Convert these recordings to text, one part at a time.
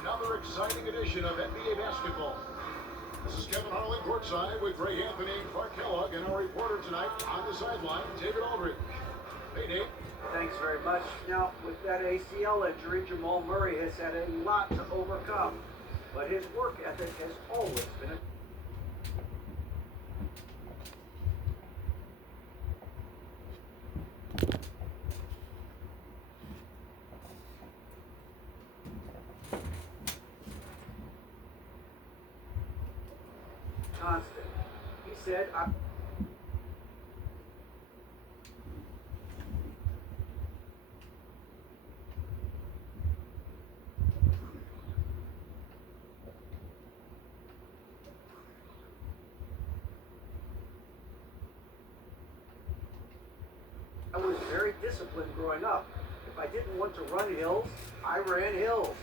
another exciting edition of NBA basketball. This is Kevin Harlan courtside with Greg Anthony and Clark Kellogg, and our reporter tonight on the sideline, David Aldridge. Hey, Dave. Thanks very much. Now, with that ACL injury, Jamal Murray has had a lot to overcome, but his work ethic has always been a constant. He said, I was very disciplined growing up. If I didn't want to run hills, I ran hills.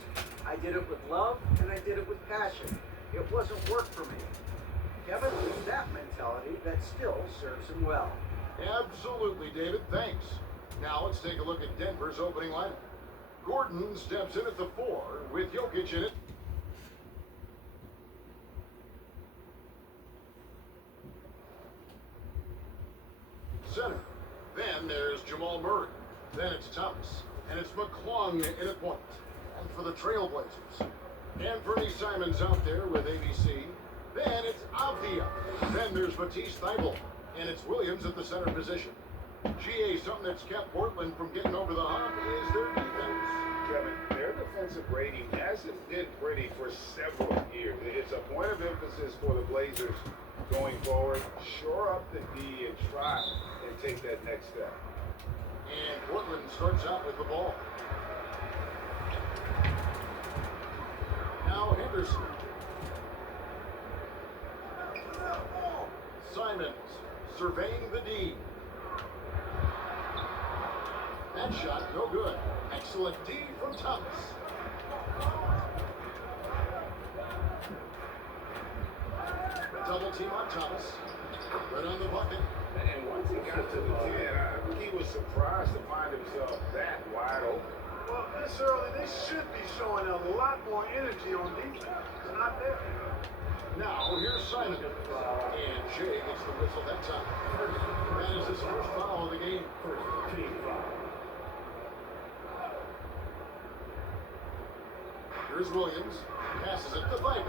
I did it with love and I did it with passion. It wasn't work for me. Kevin has that mentality that still serves him well. Absolutely, David. Thanks. Now let's take a look at Denver's opening lineup. Gordon steps in at the 4 with Jokic in it. Center. Then there's Jamal Murray. Then it's Thomas. And it's McClung in at point. And for the Trailblazers, Anthony Simons out there with ABC. Then it's Avdia. Then there's Matisse Thybulle. And it's Williams at the center position. GA, something that's kept Portland from getting over the hump is their defense. Kevin, their defensive rating hasn't been pretty for several years. It's a point of emphasis for the Blazers going forward. Shore up the D and try and take that next step. And Portland starts out with the ball. Now Henderson. Simons surveying the D. That shot no good. Excellent D from Thomas. Double team on Thomas. Right on the bucket. And once he got to the 10, I think he was surprised to find himself that wide open. Well, this early, they should be showing a lot more energy on defense. It's not there. Now, here's Simon. And Jay gets the whistle that time. That is his first foul of the game. Team foul. Here's Williams. Passes it to Thybulle.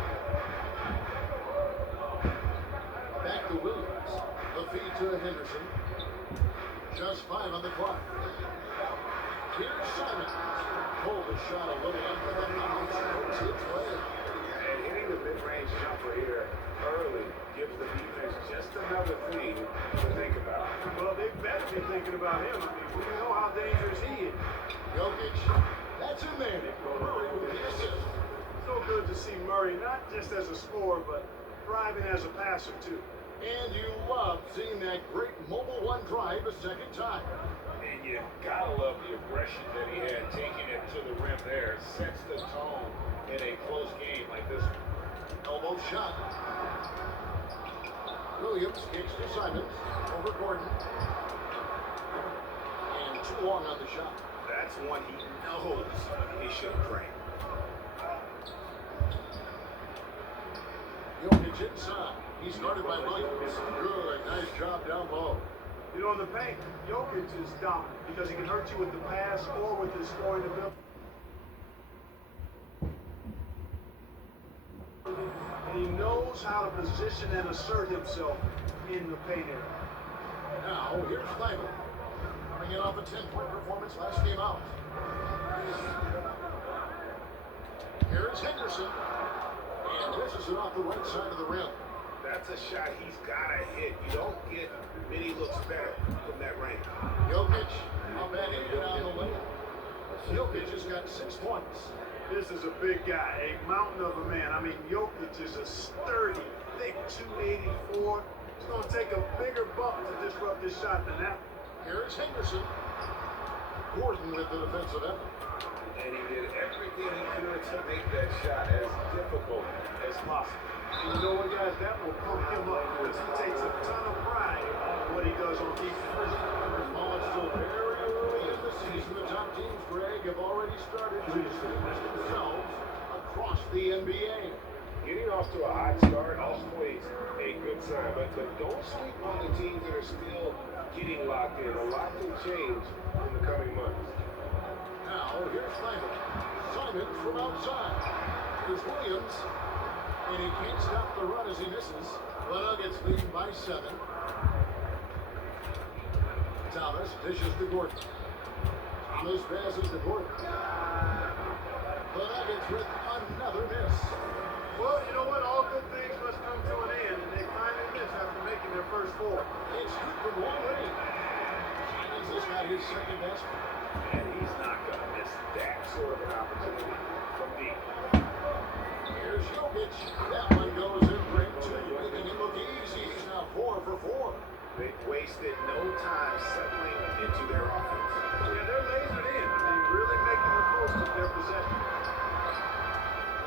Back to Williams. The feed to Henderson. Just 5 on the clock. Here's Simon. Pulled the shot a little under the bounce. Goes its way. And hitting the mid-range jumper here early gives the defense just another thing to think about. Well, they better be thinking about him. I mean, we know how dangerous he is. Jokic. That's in there. Murray with the assist. So good to see Murray, not just as a scorer, but thriving as a passer, too. And you love seeing that great mobile one drive a second time. And you gotta love the aggression that he had taking it to the rim there. Sets the tone in a close game like this one. Elbow shot. Williams kicks to Simons. Over Gordon. And too long on the shot. That's one he knows he should have drained. Jokic inside. He's guarded by Williams. Good. Nice job down low. You know, in the paint, Jokic is dominant because he can hurt you with the pass or with his scoring ability. And he knows how to position and assert himself in the paint area. Now, here's Thybulle. Coming in off a 10-point performance last game out. Here's Henderson. And misses it off the right side of the rim. That's a shot he's got to hit. You don't get many looks better from that range. Jokic, how bad he did on the layup. Jokic has got 6 points. This is a big guy, a mountain of a man. I mean, Jokic is a sturdy, thick 284. It's going to take a bigger bump to disrupt this shot than that. Here's Henderson. Gordon with the defensive effort. And he did everything he could to make that shot as difficult as possible. And you know what, guys? That will pump him up because he takes a ton of pride in what he does on defense. Well, it's still very early in the season. The top teams, Greg, have already started to establish themselves a across the NBA. Getting off to a hot start, always a good sign. But don't sleep on the teams that are still getting locked in. A lot can change in the coming months. Now, here's Simon. Simon from outside. Here's Williams. And he can't stop the run as he misses. The Nuggets leading by 7. Thomas dishes to Gordon. Thomas passes to Gordon. The Nuggets with another miss. Well, you know what? All good things must come to an end, and they finally miss after making their first 4. It's good from long range. Simons has got his second basket. And he's not going to miss that sort of an opportunity from deep. Here's Jokic. That one goes in for him too, making it look easy. He's now 4 for 4. They've wasted no time settling into their offense. Yeah, they're lasered in. They're really making the most of their possession.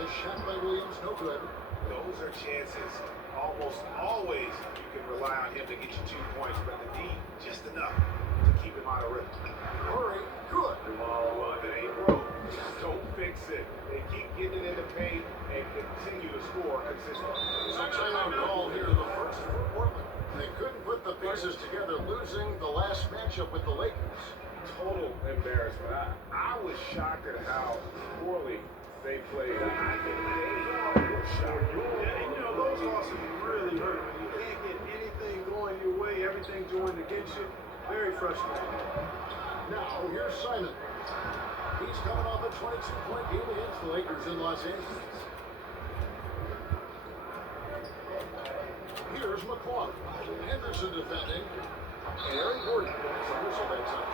The shot by Williams, no good. Those are chances. Almost always you can rely on him to get you 2 points, but the D, just enough to keep him out of rhythm. Murray, good. Well, if it ain't broke, just don't fix it. They keep getting it in the paint and continue to score consistently. Some timeout call here, the first for Portland. They couldn't put the pieces together, losing the last matchup with the Lakers. Total embarrassment. I was shocked at how poorly they played. I think they were shocked. Yeah, and you know, those losses really hurt. When you can't get anything going your way, everything going against you, very frustrating. Now, here's Simon. He's coming off a 22-point game against the Lakers in Los Angeles. Here's McClung. Henderson defending. And Aaron Gordon. Henderson backs up.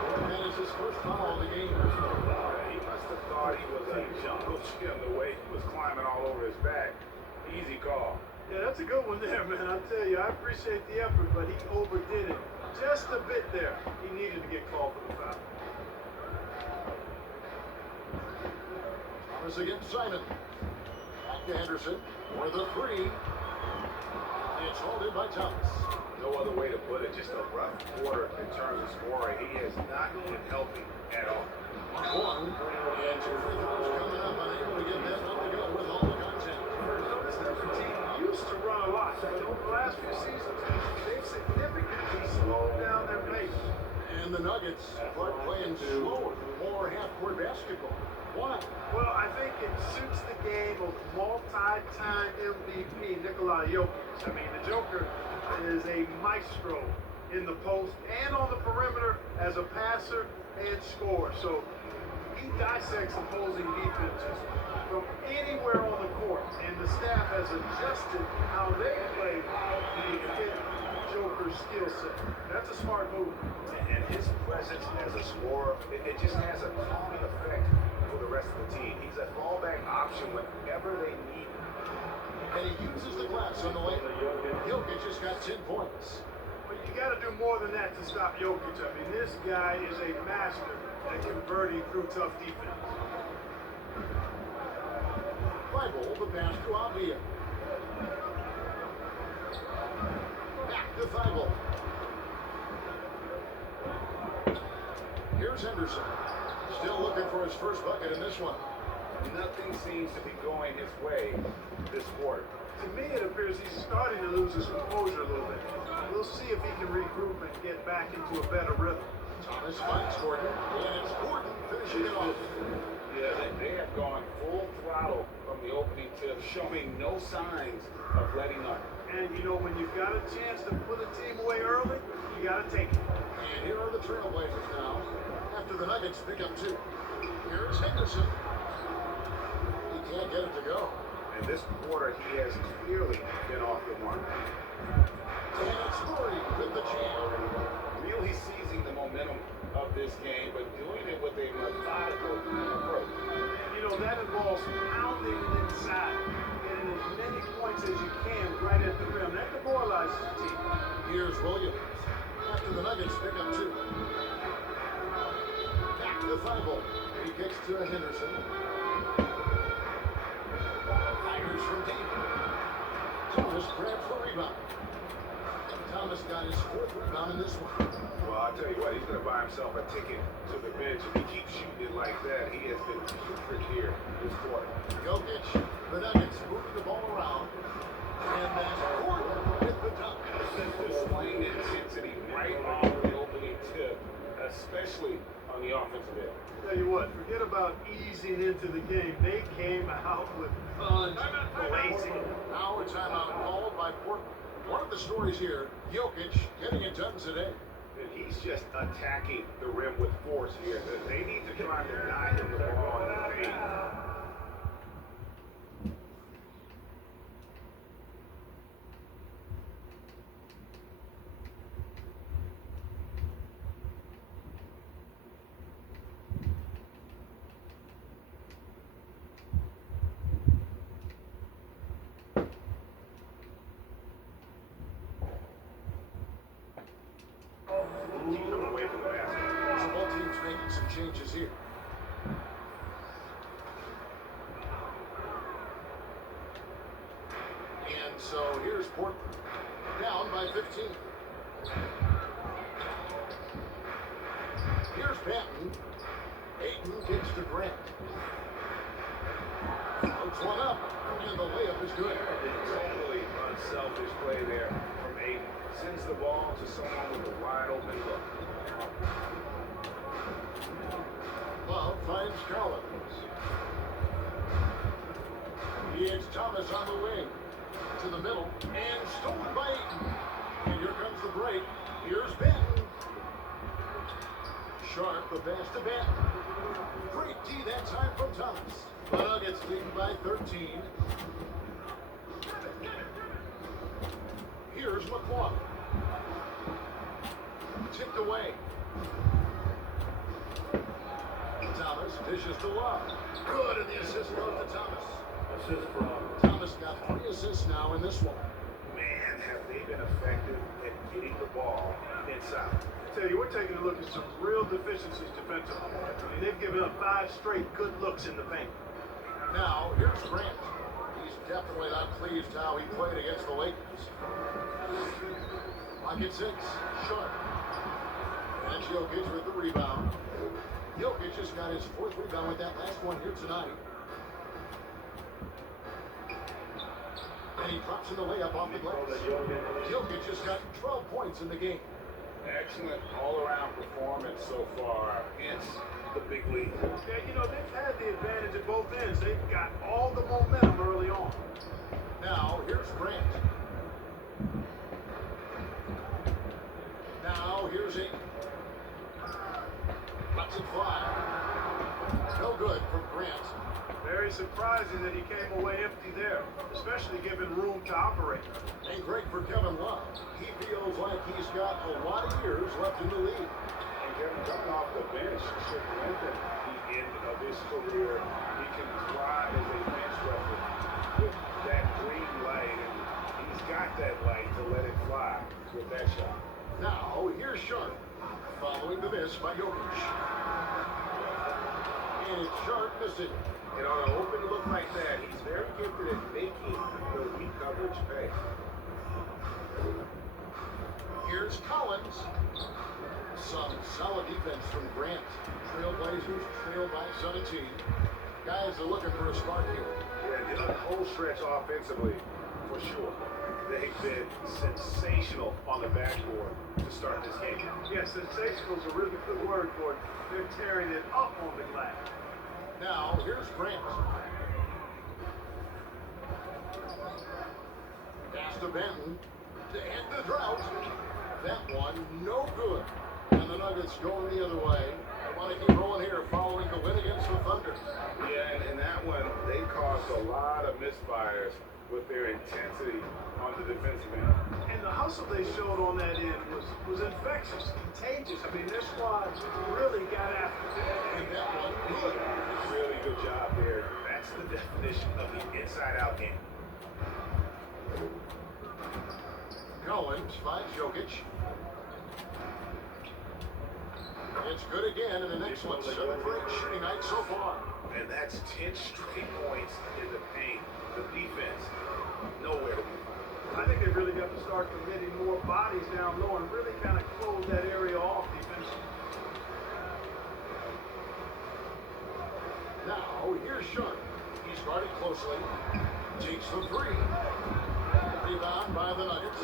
Gordon had his first foul of the game. He must have thought he was a jungle gym the way he was climbing all over his back. Easy call. Yeah, that's a good one there, man. I tell you, I appreciate the effort, but he overdid it just a bit there. He needed to get called for the foul. Thomas against Simon. Back to Henderson for the 3. It's hauled in by Thomas. No other way to put it. Just a rough quarter in terms of scoring. He has not been healthy at all. McClung. And 2 free throws coming up. Unable to get that one to go with all the contact. This Denver team used to run a lot, but over the last few seasons, they've significantly slowed down their pace. And the Nuggets start playing slower, more half-court basketball. Why? Well, I think it suits the game of multi-time MVP Nikola Jokic. I mean, the Joker is a maestro in the post and on the perimeter as a passer and scorer. So he dissects opposing defenses from anywhere on the court, and the staff has adjusted how they play to fit Joker's skill set. That's a smart move. And his presence as a scorer, it just has a calming effect for the rest of the team. He's a fallback option whenever they need him. And he uses the glass on the way. Jokic just got 10 points. But you got to do more than that to stop Jokic. I mean, this guy is a master at converting through tough defense. Bible, the pass to Avdia. Back to Bible. Here's Henderson. Still looking for his first bucket in this one. Nothing seems to be going his way this quarter. To me, it appears he's starting to lose his composure a little bit. We'll see if he can regroup and get back into a better rhythm. Thomas finds Gordon, and it's Gordon finishing it off. Yeah, they have gone full throttle from the opening tip, showing no signs of letting up. And, you know, when you've got a chance to put a team away early, you got to take it. And here are the Trailblazers now, after the Nuggets pick up 2. Here's Henderson. He can't get it to go. And this quarter, he has clearly been off the mark. And it's Murray with the jam. Really seizing the momentum of this game, but doing it with a methodical approach. You know, that involves pounding it inside, getting as many points as you can right at the rim. That demoralizes the team. Here's Williams. After the Nuggets pick up 2. Back to Thibault. He kicks to Henderson. Fires from deep. Thomas grabs the rebound. Thomas got his 4th rebound in this one. Well, I'll tell you what, he's going to buy himself a ticket to the bench if he keeps shooting it like that. He has been putrid here this quarter. Jokic, the Nuggets moving the ball around. And that's Gordon with the dunk. Displaying intensity right off the opening tip, especially on the offensive end. Tell you what, forget about easing into the game. They came out with guns blazing. Now a timeout called by Portland. One of the stories here, Jokic getting it done today. And he's just attacking the rim with force here. They need to try to deny him the ball in the paint. Keep them away from the basket. So both teams making some changes here. And so here's Portland, down by 15. Here's Patton. Ayton gets to Grant. Looks one up, and the layup is good. Totally unselfish play there from Ayton. Sends the ball to someone with a wide open look. Love finds Collins. It's Thomas on the wing. To the middle, and stolen by Ayton. And here comes the break. Here's Benton. Sharp, the pass to Benton. Great D that time from Thomas. The Nuggets lead by 13. Here's McClung. Tipped away. Thomas dishes to Love. Good, and the assist goes to Thomas. Assist from Thomas got 3 assists now in this one. man, have they been effective at getting the ball inside. I tell you, we're taking a look at some real deficiencies defensively. I mean, they've given up 5 straight good looks in the paint. Now, here's Grant. He's definitely not pleased how he played against the Lakers. Pocket 6, Sharp. And Jokic with the rebound. Jokic just got his 4th rebound with that last one here tonight. And he drops in the layup off the glass. Jokic just got 12 points in the game. Excellent all-around performance so far against the big league. Yeah, you know, they've had the advantage at both ends. They've got all the momentum early on. Now, here's Grant. Now, here's Ayton. Lets it fly. No good from Grant. Very surprising that he came away empty there, especially given room to operate. And great for Kevin Love. He feels like he's got a lot of years left in the league. And Kevin coming off the bench should lengthen the end of his career. He can thrive as a bench weapon with that green light, and he's got that light to let it fly with that shot. Now, here's Sharp, following the miss by Jokic. And it's Sharp missing. And on an open look like that, he's very gifted at making the weak coverage pay. Here's Collins. Some solid defense from Grant. Trailblazers trail by 17. Guys are looking for a spark here. Yeah, the whole stretch offensively, for sure. They've been sensational on the backboard to start this game. Yeah, sensational is a really good word for it. They're tearing it up on the glass. Now, here's Grant. Pass to Benton. To end the drought. That one, no good. And the Nuggets going the other way. They want to keep rolling here following the win against the Thunder. Yeah, and in that one, they caused a lot of misfires with their intensity on the defensive end. And the hustle they showed on that end was infectious, contagious. I mean, their squad really got after it. And that one, good. Really good job there. That's the definition of the inside-out game. Collins finds Jokic. It's good again in the next one. 7 for 8 shooting night so far. And that's 10 straight points in the paint. The defense, nowhere to be found. I think they've really got to start committing more bodies down low and really kind of close that area off Sharp. He's guarded closely. Takes the three. Rebound by the Nuggets.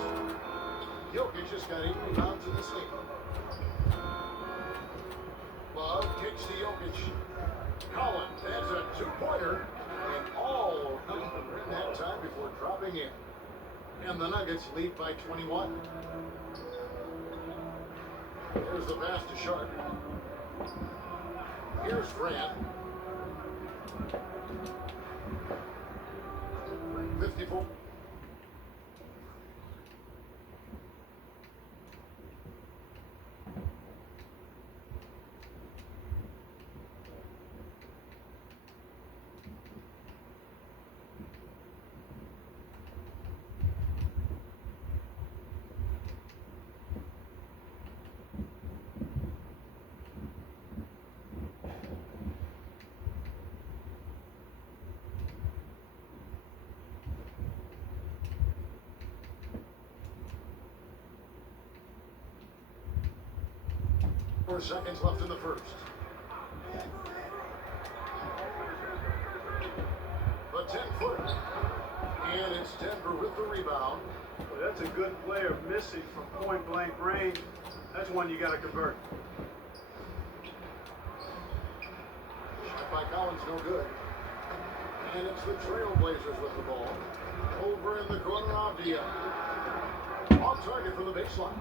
Jokic just got 8 rebounds in this game. Love kicks to Jokic. Collins has a two-pointer. And all in that time before dropping in. And the Nuggets lead by 21. Here's the pass to Sharp. Here's Grant. 54. Four seconds left in the first. The 10-foot. And it's Denver with the rebound. Well, that's a good player missing from point-blank range. That's one you got to convert. Shot by Collins, no good. And it's the Trailblazers with the ball. Over in the corner, Avdia. Off target from the baseline.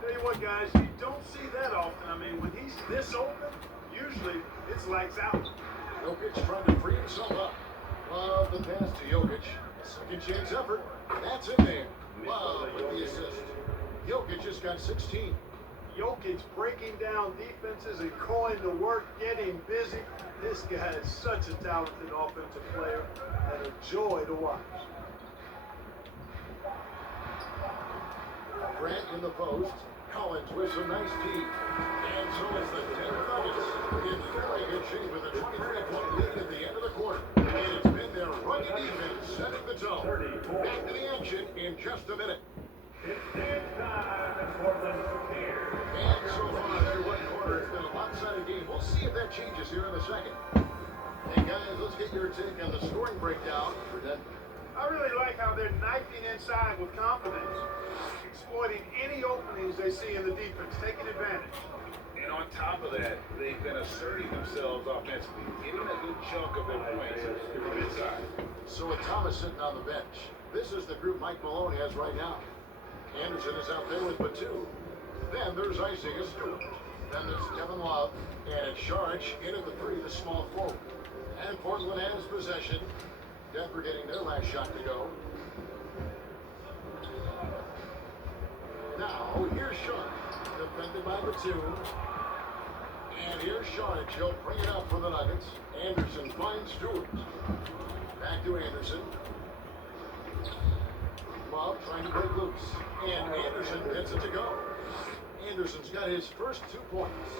Tell you what, guys, you don't see that often. I mean, when he's this open, usually it's lights out. Jokic trying to free himself up. Love the pass to Jokic. Second chance effort. That's in there. Love with the assist. Jokic just got 16. Jokic breaking down defenses and calling the work, getting busy. This guy is such a talented offensive player and a joy to watch. Grant in the post. Collins with some nice deep. And so is the Denver Nuggets in very good shape with a 23-point lead at the end of the quarter. And it's been their rugged defense setting the tone. Back to the action in just a minute. And so far through one quarter, it's been a lopsided game. We'll see if that changes here in a second. Hey guys, let's get your take on the scoring breakdown for Denver. I really like how they're knifing inside with confidence, exploiting any openings they see in the defense, taking advantage. And on top of that, they've been asserting themselves offensively, getting a good chunk of their points from inside. So with Thomas sitting on the bench, this is the group Mike Malone has right now. Anderson is out there with Batum. Then there's Isaiah Stewart. Then there's Kevin Love. And Sharp in at the three, the small forward. And Portland has possession. Denver getting their last shot to go. Now, here's Sharp. Defended by Batum. And here's Sharp. He'll bring it up for the Nuggets. Anderson finds Stewart. Back to Anderson. Love trying to break loose. And Anderson gets it to go. Anderson's got his first 2 points.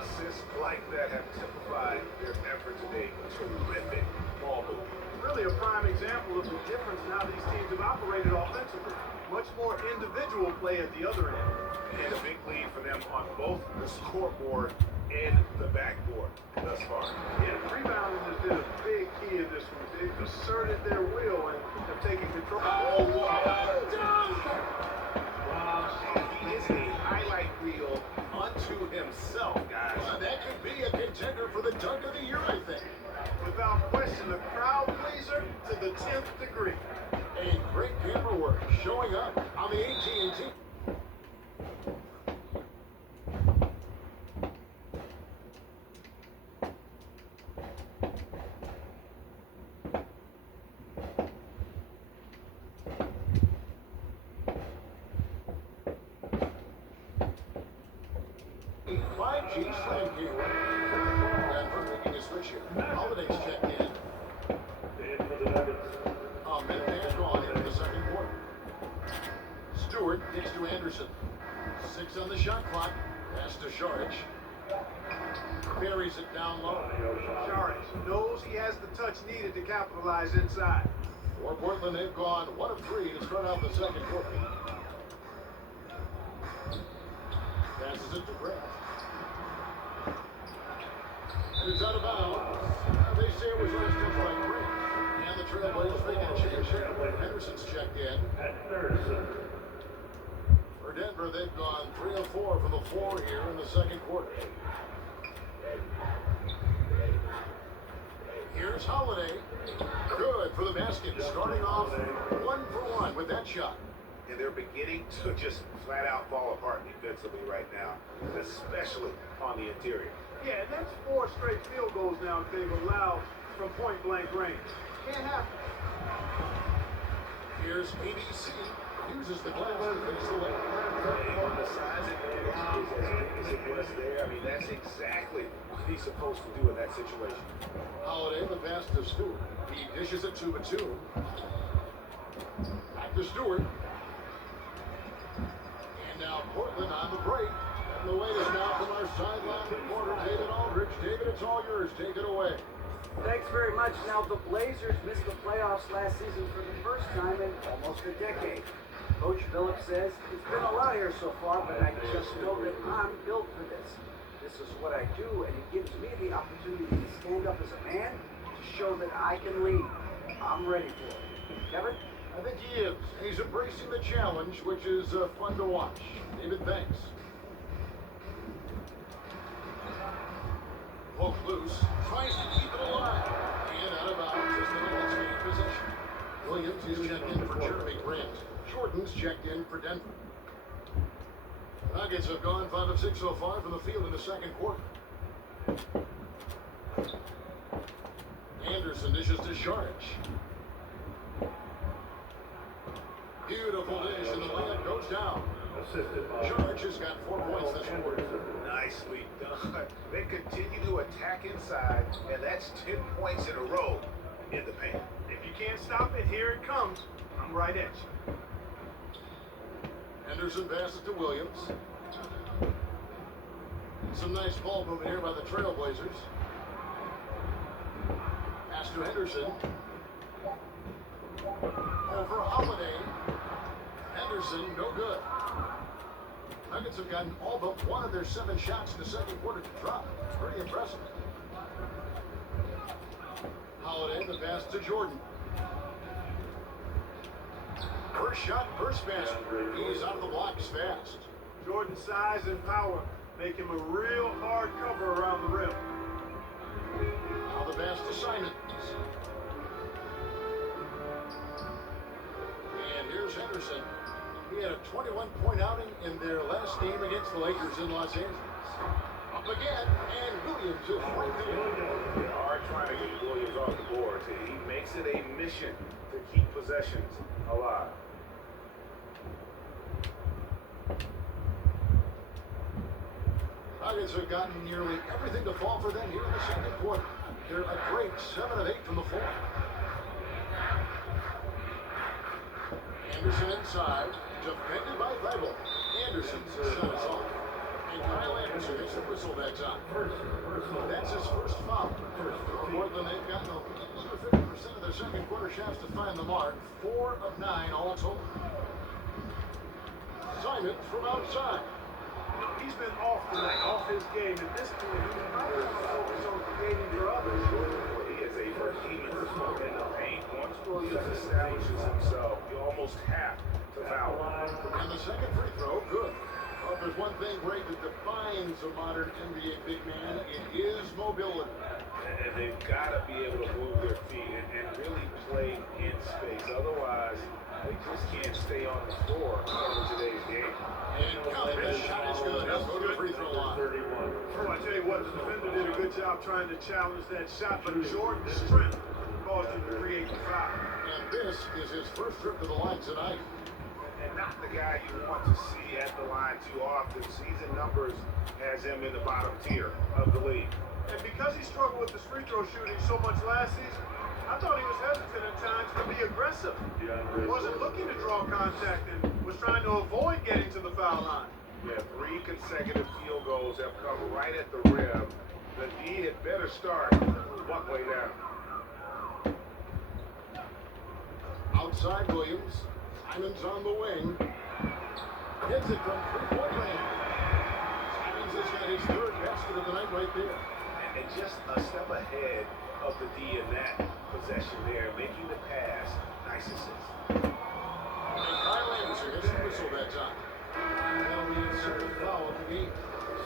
Assists like that have typified their effort today. Terrific ball movement. Really a prime example of the difference in how these teams have operated offensively. Much more individual play at the other end. And a big lead for them on both the scoreboard and the backboard thus far. Yeah, rebounding has been a big key in this one. They've asserted their will and have taken control. He is a highlight reel unto himself, guys. Well, that could be a contender for the dunk of the year, I think. Without question, a crowd pleaser to the 10th degree. A great camera work showing up on the AT&T. Slam keyword. Denver making a switch here. Holiday's checked in. A minute has gone into the second quarter. Stewart gets to Anderson. 6 on the shot clock. Pass to Sharp. Buries it down low. Sharp knows he has the touch needed to capitalize inside. For Portland, they've gone 1 of 3 to start out the second quarter. Passes it to Grant. And it's out of bounds. they say it was last touch by Green. And the Trailblazers making a change here. Henderson's checked in. For Denver, they've gone 3 of 4 from the floor here in the second quarter. Here's Holiday. Good for the basket. Starting off 1 for 1 with that shot. And they're beginning to just flat out fall apart defensively right now, especially on the interior. Yeah, and that's 4 straight field goals now they've allowed from point-blank range. Can't happen. Here's ABC. Uses the glass to finish the layup. And the size advantage is as big as it was there. I mean, that's exactly what he's supposed to do in that situation. Holiday, the pass to Stewart. He dishes it to Batum. Back to Stewart. And now Portland on the break. And the wait is now from our sideline reporter, David Aldridge. David, it's all yours. Take it away. Thanks very much. Now, the Blazers missed the playoffs last season for the first time in almost a decade. Coach Phillips says, it's been a lot here so far, but I just know that I'm built for this. This is what I do, and it gives me the opportunity to stand up as a man to show that I can lead. I'm ready for it. Kevin? I think he is. He's embracing the challenge, which is fun to watch. David, thanks. Poke loose. Tries to keep it alive. And out of bounds as the Nuggets gain possession. Williams is checked in for Jeremy Grant. Jordan's checked in for Denver. The Nuggets have gone 5 of 6 so far from the field in the second quarter. Anderson dishes to Sharich. Beautiful dish, and the layup goes down. Sharich has got 4 points this quarter. Nicely done. They continue to attack inside, and that's 10 points in a row in the paint. If you can't stop it, here it comes. I'm right at you. Henderson passes to Williams. Some nice ball movement here by the Trailblazers. Pass to Henderson. Over Holiday. Henderson, no good. Nuggets have gotten all but 1 of their 7 shots in the second quarter to drop. Pretty impressive. Holiday, the pass to Jordan. First shot, first basket. He's out of the blocks fast. Jordan's size and power make him a real hard cover around the rim. Now the pass to Simons. And here's Henderson. He had a 21-point outing in their last game against the Lakers in Los Angeles. Up again, and Williams is right there. They are trying to get Williams off the board. He makes it a mission to keep possessions alive. Nuggets have gotten nearly everything to fall for them here in the second quarter. They're a great 7 of 8 from the floor. Anderson inside, defended by Thibault. Anderson's shot is off. And Kyle Anderson gets the whistle back on. That's his first foul. For Portland, they've gotten over 50% of their second quarter shots to find the mark. 4 of 9 all total. Simons from outside. He's been off tonight, off his game. At this point, he might want to focus on creating for others. He is a behemoth in the paint. Once Williams establishes himself, you almost have to foul him. And the second free throw, good. Well, if there's one thing great that defines a modern NBA big man, it is mobility. And they've got to be able to move their feet and really play in space. Otherwise, they just can't stay on the floor in today's game. And count it, shot is good. He'll go to the free throw line. Oh, I tell you what, the defender did a good job trying to challenge that shot, but Jordan's strength caused him to create the foul. And this is his first trip to the line tonight. And not the guy you want to see at the line too often. Season numbers has him in the bottom tier of the league. And because he struggled with his free throw shooting so much last season, I thought he was hesitant at times to be aggressive. He wasn't looking to draw contact and was trying to avoid getting to the foul line. Yeah, 3 consecutive field goals have come right at the rim. The D had better start one way down. Outside Williams. Simons on the wing. Hits it from three-point range. Simons has got his 3rd basket of the night right there. And just a step ahead of the D in that possession there, making the pass. Nice assist. And Kyle Anderson gets the whistle that time. That'll be his second foul of the game.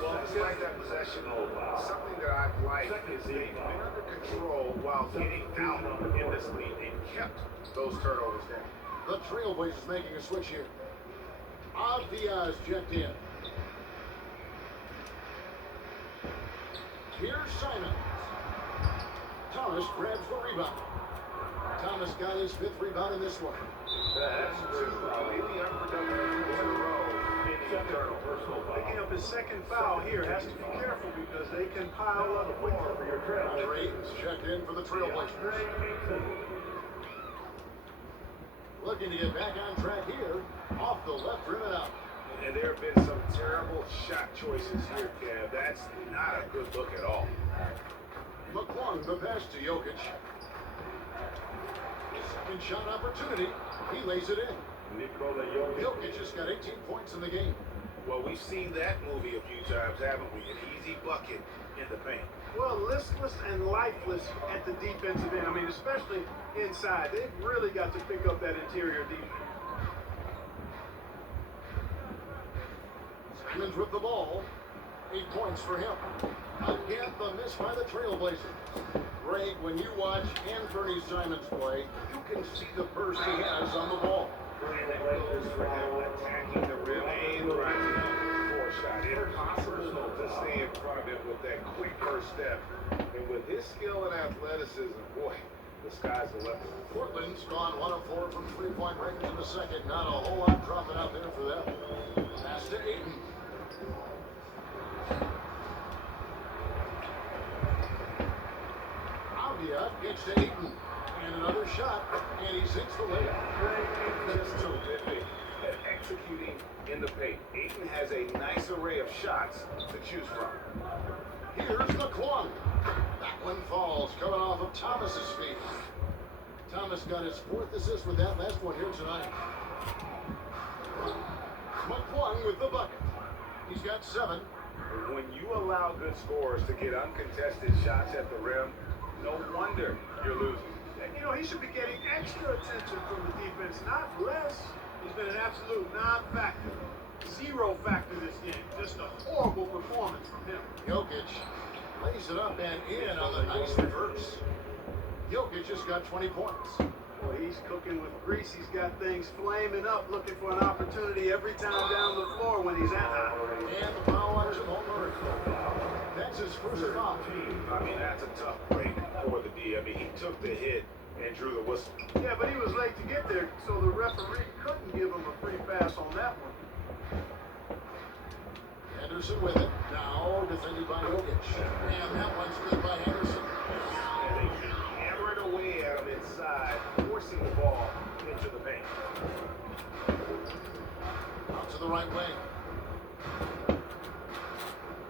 Well, despite that possession, something that I've liked is they've been under control while getting out in this lead. They've kept those turnovers down. The Trailblazers making a switch here. Diaz checked in. Here's Simons. Thomas grabs the rebound. Thomas got his 5th rebound in this one. That's two, maybe unproductive in a row. Picking up his second foul here, has to be careful because they can pile up quickly for your trail. Andre Ayton's checked in for the Trailblazers. Looking to get back on track here. Off the left rim and out. And there have been some terrible shot choices here, Kev. That's not a good look at all. McClung, the pass to Jokic. Second shot opportunity. He lays it in. Jokic just got 18 points in the game. Well, we've seen that movie a few times, haven't we? An easy bucket in the paint. Well, listless and lifeless at the defensive end. I mean, especially inside. They've really got to pick up that interior defense. Simons with the ball. 8 points for him. Again, the miss by the Trailblazers. Greg, when you watch Anthony Simons play, you can see the burst he has on the ball. And that goes for him attacking the rim and driving for a shot. Impossible to stay in front of him with that quick first step. And with his skill and athleticism, boy, the sky's the limit. Portland's gone 1 of 4 from 3-point range in the second. Not a whole lot dropping out there for them. Pass to Ayton. Avdia gets to Ayton. And another shot. And he sinks the layup. Just terrific at executing in the paint. Ayton has a nice array of shots to choose from. Here's McClung. That one falls, coming off of Thomas's feet. Thomas got his 4th assist with that last one here tonight. McClung with the bucket. He's got 7. When you allow good scorers to get uncontested shots at the rim, no wonder you're losing. And, you know, he should be getting extra attention from the defense, not less. He's been an absolute non-factor. 0 factor this game. Just a horrible performance from him. Jokic lays it up and in on the nice reverse. Jokic just got 20 points. Well, he's cooking with grease. He's got things flaming up, looking for an opportunity every time down the floor when he's at high. And the foul line is home run. That's his first foul. I mean, that's a tough break for the D. I mean, he took the hit and drew the whistle. Yeah, but he was late to get there, so the referee couldn't give him a free pass on that one. Henderson with it. Now defended by Jokic. And that one's good by Henderson. And they keep hammering away at him inside, forcing the ball into the paint. Out to the right wing.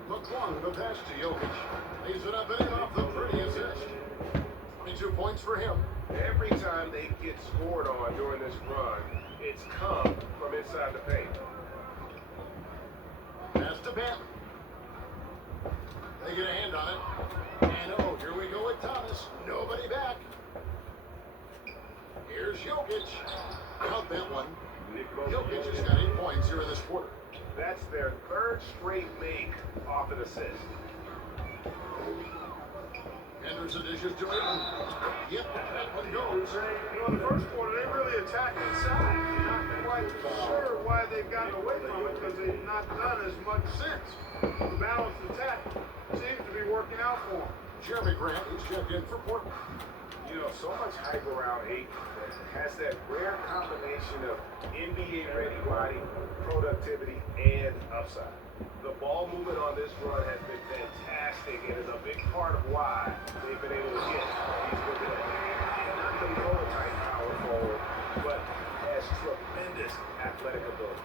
McClung, the pass to Jokic. Lays it up and in off the pretty assist. 22 points for him. Every time they get scored on during this run, it's come from inside the paint. Pass to Benton. They get a hand on it. And oh, here we go with Thomas. Nobody back. Here's Jokic. Count that one. Jokic has got 8 points here in this quarter. That's their 3rd straight make off an assist. Henderson dishes to Ayton. Yep, that one goes. You know, in the first quarter, they really attacked inside. Not quite sure why they've gotten away from it because they've not done as much since. The balanced attack seems to be working out for them. Jeremy Grant is checked in for Portland. You know, so much hype around Ayton. Has that rare combination of NBA-ready body, productivity, and upside. The ball movement on this run has been fantastic and is a big part of why they've been able to get these good players. Not the prototype power forward, but has tremendous athletic ability.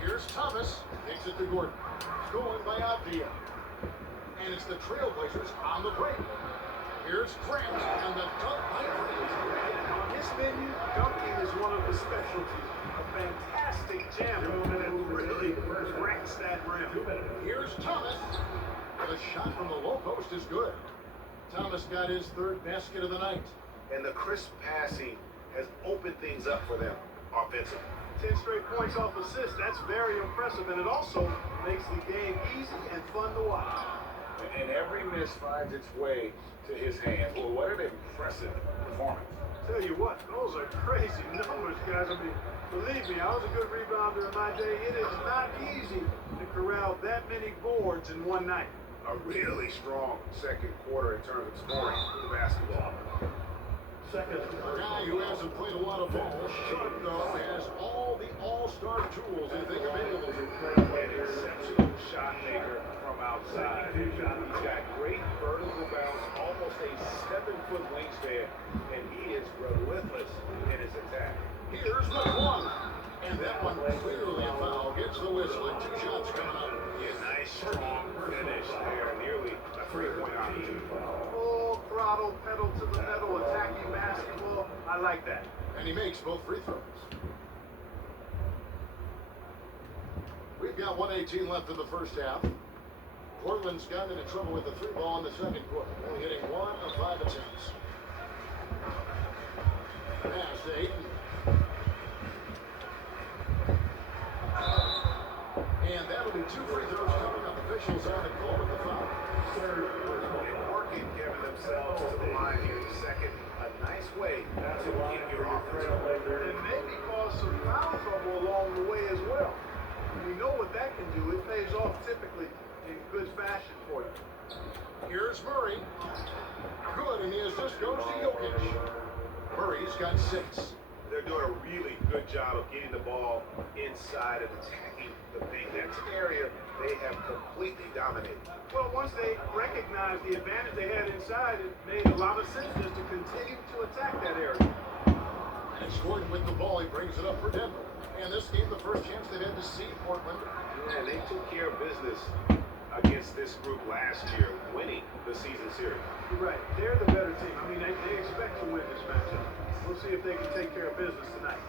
Here's Thomas. Takes it to Gordon. Stolen by Avdia. And it's the Trailblazers on the break. Here's Grant and the dunk by Grant. On this menu, dunking is one of the specialties. A fantastic jammer that really wrecks that rim. Here's Thomas. The shot from the low post is good. Thomas got his third basket of the night. And the crisp passing has opened things up for them offensively. 10 straight points off assists. That's very impressive, and it also makes the game easy and fun to watch. And every miss finds its way to his hand. Well, what an impressive performance. Tell you what, those are crazy numbers, guys. I mean, believe me, I was a good rebounder in my day. It is not easy to corral that many boards in one night. A really strong second quarter in terms of scoring the basketball. A guy who hasn't played a lot of ball, Sharp, though, has all the all-star tools they think available. An exceptional shot maker from outside. He's got great vertical bounce, almost a 7-foot wingspan, and he is relentless in his attack. Here's McClung. And that one clearly a foul. Gets the whistle and 2 shots coming up. Yeah, nice, strong finish there. Nearly a 3-point opportunity. Full throttle, pedal to the metal, attacking basketball. I like that. And he makes both free throws. We've got 1:18 left in the first half. Portland's gotten into trouble with the 3 ball in the second quarter, only hitting 1 of 5 attempts. Pass to Ayton. And that'll be 2 free throws coming up. Officials on the call with the foul. They're working, giving themselves to the line here in second. A nice way to keep your offense. And maybe cause some foul trouble along the way as well. We know what that can do. It pays off typically in good fashion for you. Here's Murray. Good, and the assist goes to Jokic. Murray's got 6. They're doing a really good job of getting the ball inside and attacking the paint. That's an area they have completely dominated. Well, once they recognized the advantage they had inside, it made a lot of sense just to continue to attack that area. And scoring with the ball, he brings it up for Denver. And this game, the first chance they've had to see Portland. And they took care of business against this group last year, winning the season series. You're right. They're the better team. I mean, they expect to win this matchup. We'll see if they can take care of business tonight.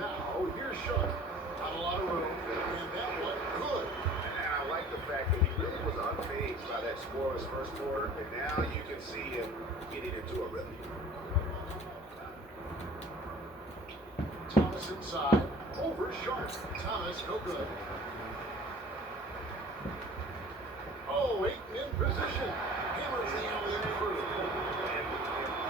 Now, here's Sharp. Not a lot of room. And that one, good. And I like the fact that he really was unfazed by that scoreless first quarter, and now you can see him getting into a rhythm. Thomas inside. Over Sharp. Thomas, no good. Oh, Ayton in position. Hammers the alley through. And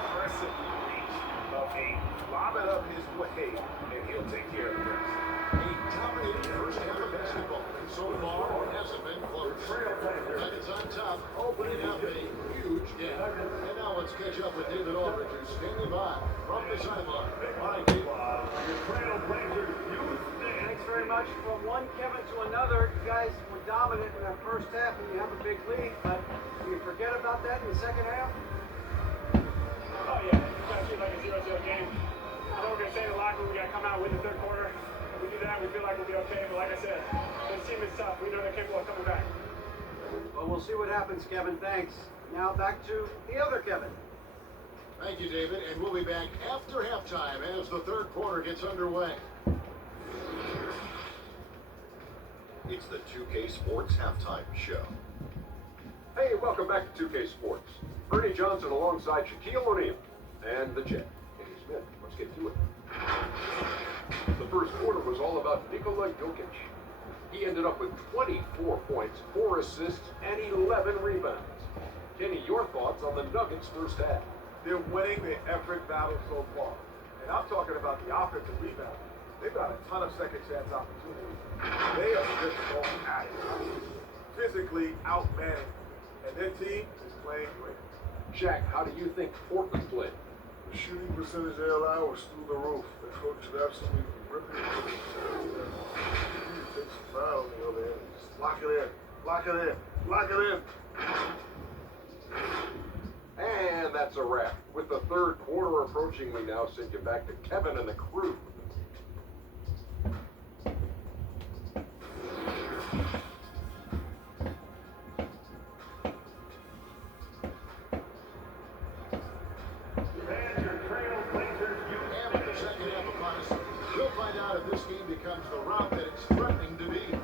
impressive reach of Ayton. Lob it up his way, and he'll take care of the rest. A dominating first half of basketball. And so far, it hasn't been close. Nuggets on top, opening up a huge game. And now let's catch up with David Aldridge, who's standing by from the sideline. All right, David. Your Trailblazers youth. Thanks very much. From one Kevin to another, you guys were dominant in that first half and you have a big lead, but do you forget about that in the second half? Oh yeah, it's gonna feel like a 0-0 game. I know we're gonna stay in the locker room, we gotta come out with the third quarter. If we do that, we feel like we'll be okay, but like I said, this team is tough. We know they're capable of coming back. Well, we'll see what happens, Kevin. Thanks. Now back to the other Kevin. Thank you, David. And we'll be back after halftime as the third quarter gets underway. It's the 2K Sports Halftime Show. Hey, welcome back to 2K Sports. Ernie Johnson alongside Shaquille O'Neal and the Jet. Kenny Smith, let's get to it. The first quarter was all about Nikola Jokic. He ended up with 24 points, 4 assists, and 11 rebounds. Kenny, your thoughts on the Nuggets' first half? They're winning the effort battle so far. And I'm talking about the offensive rebound. They've got a ton of second chance opportunities. They are just going at it. I mean, physically outmanning. And their team is playing great. Shaq, how do you think Portland played? The shooting percentage they allow was through the roof. The coach should absolutely rip it. Take some foul on the other end. Just lock it in. Lock it in. Lock it in. And that's a wrap. With the third quarter approaching, we now send you back to Kevin and the crew. And with the second half upon us, we'll find out if this game becomes the rout that it's threatening to be.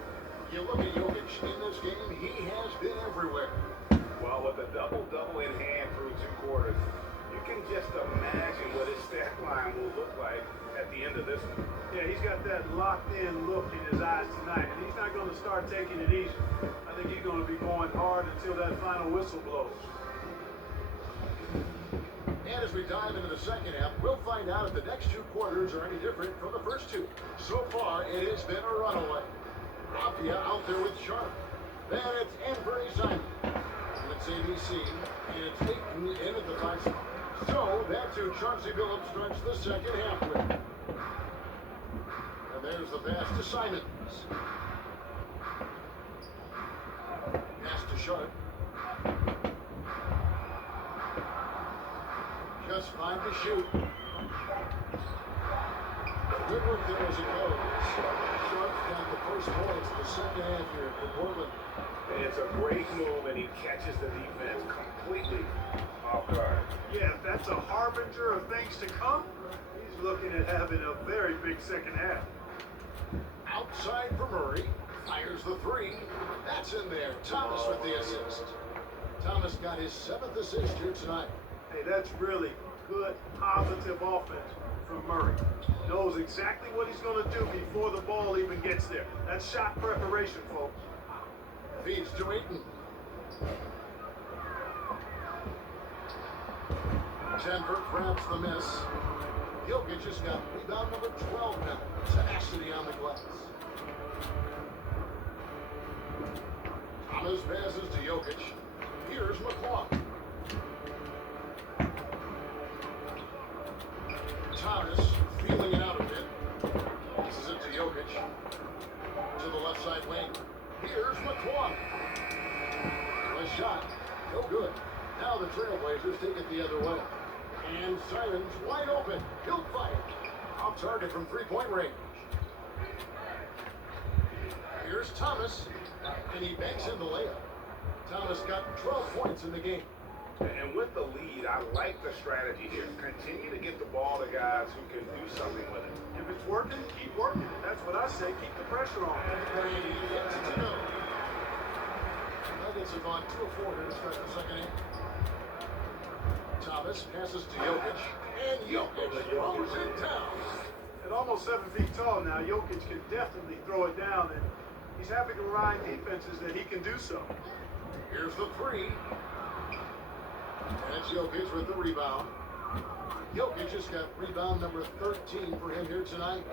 with a double-double in hand through 2 quarters. You can just imagine what his stat line will look like at the end of this one. Yeah, he's got that locked-in look in his eyes tonight, and he's not going to start taking it easy. I think he's going to be going hard until that final whistle blows. And as we dive into the second half, we'll find out if the next 2 quarters are any different from the first 2. So far, it has been a runaway. Rapia out there with Sharp. Then it's Anthony Simon. And it's ABC, and it's Ayton in at the 5 spot. So that's who Chauncey Billups starts the second half with. And there's the pass to Simons. Pass to Sharp. Just 5 to shoot. Good work there as it goes. Sharp got the first points the second half here for Portland. And it's a great move, and he catches the defense completely off guard. Yeah, if that's a harbinger of things to come, he's looking at having a very big second half. Outside for Murray. Fires the 3. That's in there. Thomas with the assist. Thomas got his 7th assist here tonight. Hey, that's really good, positive offense from Murray. Knows exactly what he's going to do before the ball even gets there. That's shot preparation, folks. Feeds to Ayton. Denver grabs the miss. Jokic just got rebound number 12 now. Tenacity on the glass. Thomas passes to Jokic. Here's McClung. Thomas feeling it out a bit. Passes it to Jokic. To the left side wing. Here's McClung. A shot. No good. Now the Trailblazers take it the other way. And Simons wide open. He'll fire. Off target from 3-point range. Here's Thomas. And he banks in the layup. Thomas got 12 points in the game. And with the lead, I like the strategy here. Continue to get the ball to guys who can do something with it. If it's working, keep working. That's what I say. Keep the pressure on. And he gets it to go. Nuggets have gone 2 of 4 here to start the second half. Thomas passes to Jokic. And Jokic throws it down. At almost 7 feet tall now, Jokic can definitely throw it down, and he's having to remind defenses that he can do so. Here's the 3. And it's Jokic with the rebound. Jokic just got rebound number 13 for him here tonight.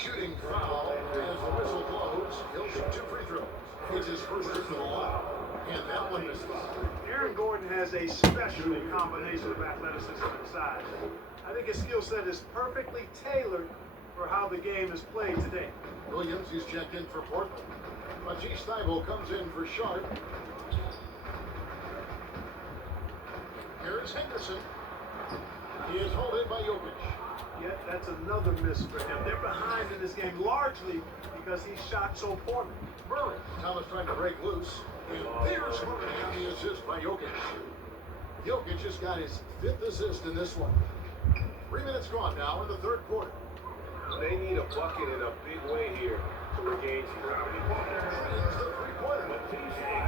Shooting foul as the whistle blows. He'll shoot 2 free throws. It's his first trip to the line. And that one misses. Aaron Gordon has a special combination of athleticism and size. I think his skill set is perfectly tailored for how the game is played today. Williams, he's checked in for Portland. Matisse Thybulle comes in for Sharp. Here's Henderson. He is held in by Jokic. Yet that's another miss for him. They're behind in this game largely because he shot so poorly. Murray. Thomas trying to break loose. And there's Murray on the assist by Jokic. Jokic just got his 5th assist in this one. 3 minutes gone now in the 3rd quarter. They need a bucket in a big way here to regain some ground. It's the 3-pointer.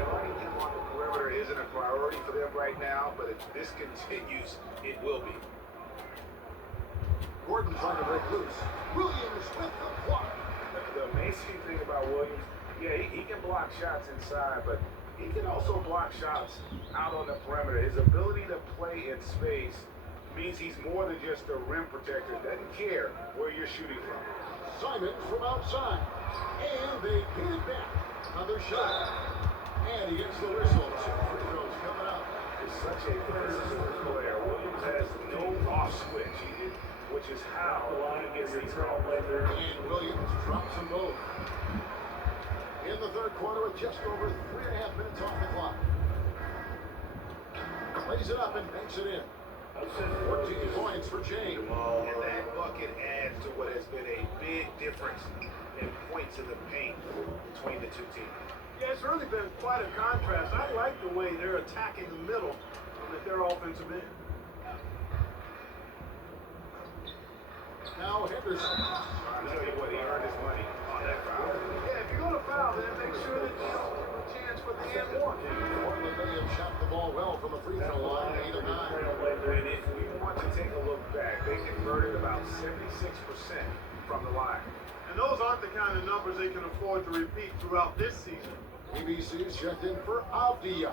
Guarding him on the perimeter isn't a priority for them right now, but if this continues, it will be. Gordon trying to break loose. Williams with the block. The amazing thing about Williams, yeah, he can block shots inside, but he can also block shots out on the perimeter. His ability to play in space means he's more than just a rim protector. Doesn't care where you're shooting from. Simons from outside. And they get it back. Another shot. And he gets the whistle. 2 free throws coming out. Is such a versatile player. Williams has no off switch, which is how he gets these Trailblazers. And Williams drops them both. In the 3rd quarter with just over 3.5 minutes off the clock. Lays it up and banks it in. 14 points for James. And that bucket adds to what has been a big difference in points in the paint between the 2 teams. Yeah, it's really been quite a contrast. I like the way they're attacking the middle with their offensive end. Now Henderson. I'll tell you what, he earned his money on that foul. Yeah, if you're going to foul, then make sure that you don't give a chance for the and one. Portland may have shot the ball ball well from the free throw line, 8 of 9. And if we want to take a look back, they converted about 76% from the line. And those aren't the kind of numbers they can afford to repeat throughout this season. ABC's checked in for Avdia.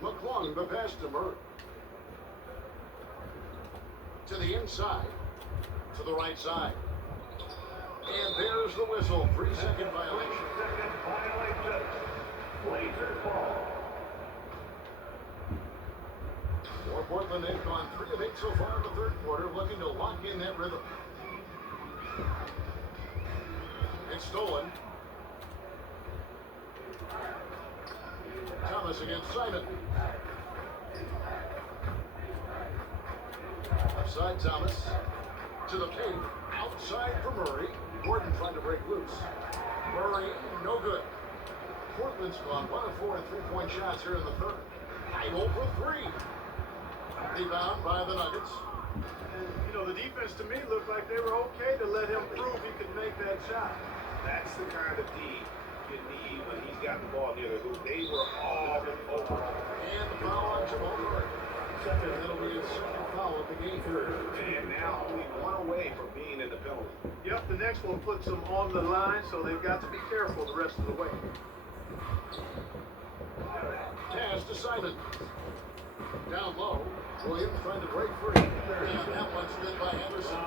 McClung, the pass to Murray. To the inside. To the right side. And there's the whistle. 3-second violation. Blazers ball. For Portland, they've gone 3 of 8 so far in the third quarter, looking to lock in that rhythm. It's stolen. Thomas against Simon. Outside Thomas. To the paint. Outside for Murray. Gordon trying to break loose. Murray, no good. Portland's gone 1 of 4 in three-point shots here in the third. Idle for 3. Rebound by the Nuggets. And, you know, the defense to me looked like they were okay to let him prove he could make that shot. That's the kind of D you need when he's got the ball near the hoop. They were all over. And the foul on Jamal Murray. That'll be his second foul of the game. And now only 1 away from being in the penalty. Yep, the next one puts them on the line, so they've got to be careful the rest of the way. Pass to Simon. Down low. Williams trying to break free. And that one's good by Henderson.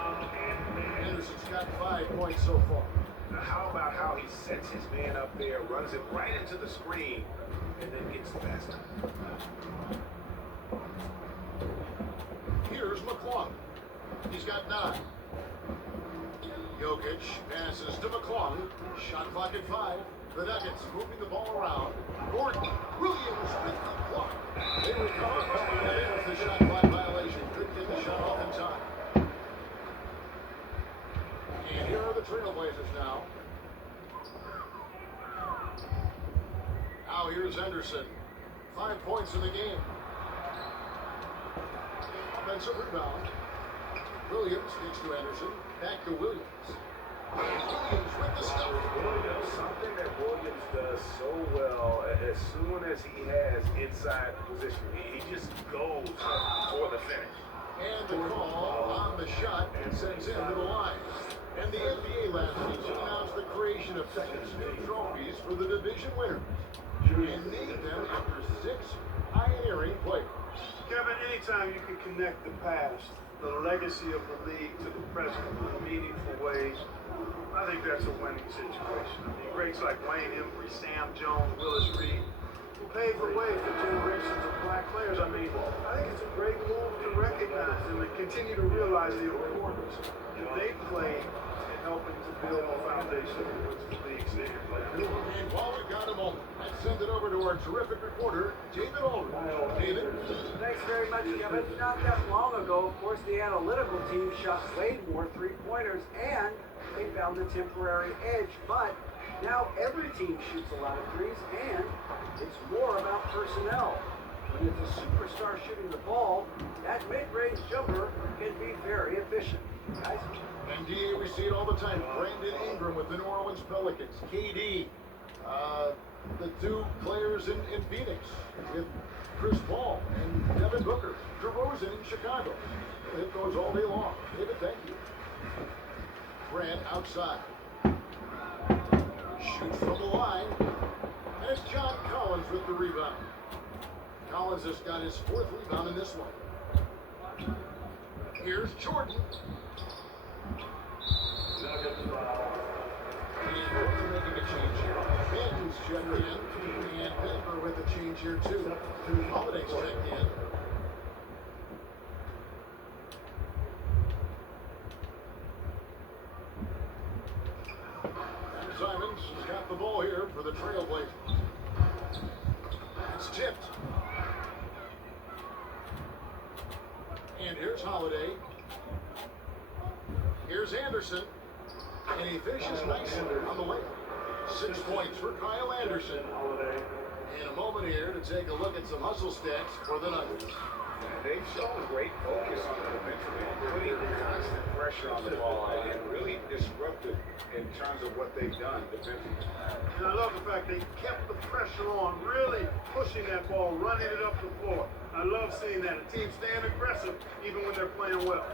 Henderson's got 5 points so far. Now how about how he sets his man up there, runs it right into the screen, and then gets the basket. Here's McClung. He's got 9. Jokic passes to McClung. Shot clock at 5. The Nuggets moving the ball around. Gordon, Williams with the block. They recover, and there's the shot clock violation. Couldn't get the shot off in time. And here are the Trailblazers now. Now here's Henderson. 5 points in the game. Offensive rebound. Williams takes to Henderson. Back to Williams. Williams with the stop. Something that Williams does so well, as soon as he has inside position, he just goes for the finish. And the call on the shot sends him to the line. And the NBA last season announced the creation of 6 new trophies for the division winners. And named them after 6 pioneering players. Kevin, anytime you can connect the past, the legacy of the league to the present in meaningful ways, I think that's a winning situation. I mean, greats like Wayne Embry, Sam Jones, Willis Reed, who paved the way for generations of black players. I mean, I think it's a great move to recognize them and continue to realize the importance that they played in helping to build the foundation on which the league stands. And while we've got a moment, let's send it over to our terrific reporter, David Aldridge. David? Thanks very much, Kevin. Not that long ago, of course, the analytical team shot way more three-pointers, and they found a temporary edge. But now every team shoots a lot of threes, and it's more about personnel. When it's a superstar shooting the ball, that mid-range jumper can be very efficient. Guys? NBA, we see it all the time. Brandon Ingram with the New Orleans Pelicans. KD. The 2 players in Phoenix with Chris Paul and Devin Booker. DeRozan in Chicago. It goes all day long. David, thank you. Grant outside. Shoots from the line. And it's John Collins with the rebound. Collins has got his 4th rebound in this one. Here's Jordan. And Jordan making a change here. Benton's checked in. And Denver with a change here too. Holiday's checked in. And Simons has got the ball here for the Trailblazers. It's tipped. And here's Holiday. Here's Anderson. And he finishes nicely on the layup. 6 points for Kyle Anderson. In a moment here to take a look at some hustle stats for the Nuggets. They've shown great focus on the defensive end, putting constant pressure on the ball and really disruptive in terms of what they've done defensively. And I love the fact they kept the pressure on, really pushing that ball, running it up the floor. I love seeing that. A team staying aggressive even when they're playing well.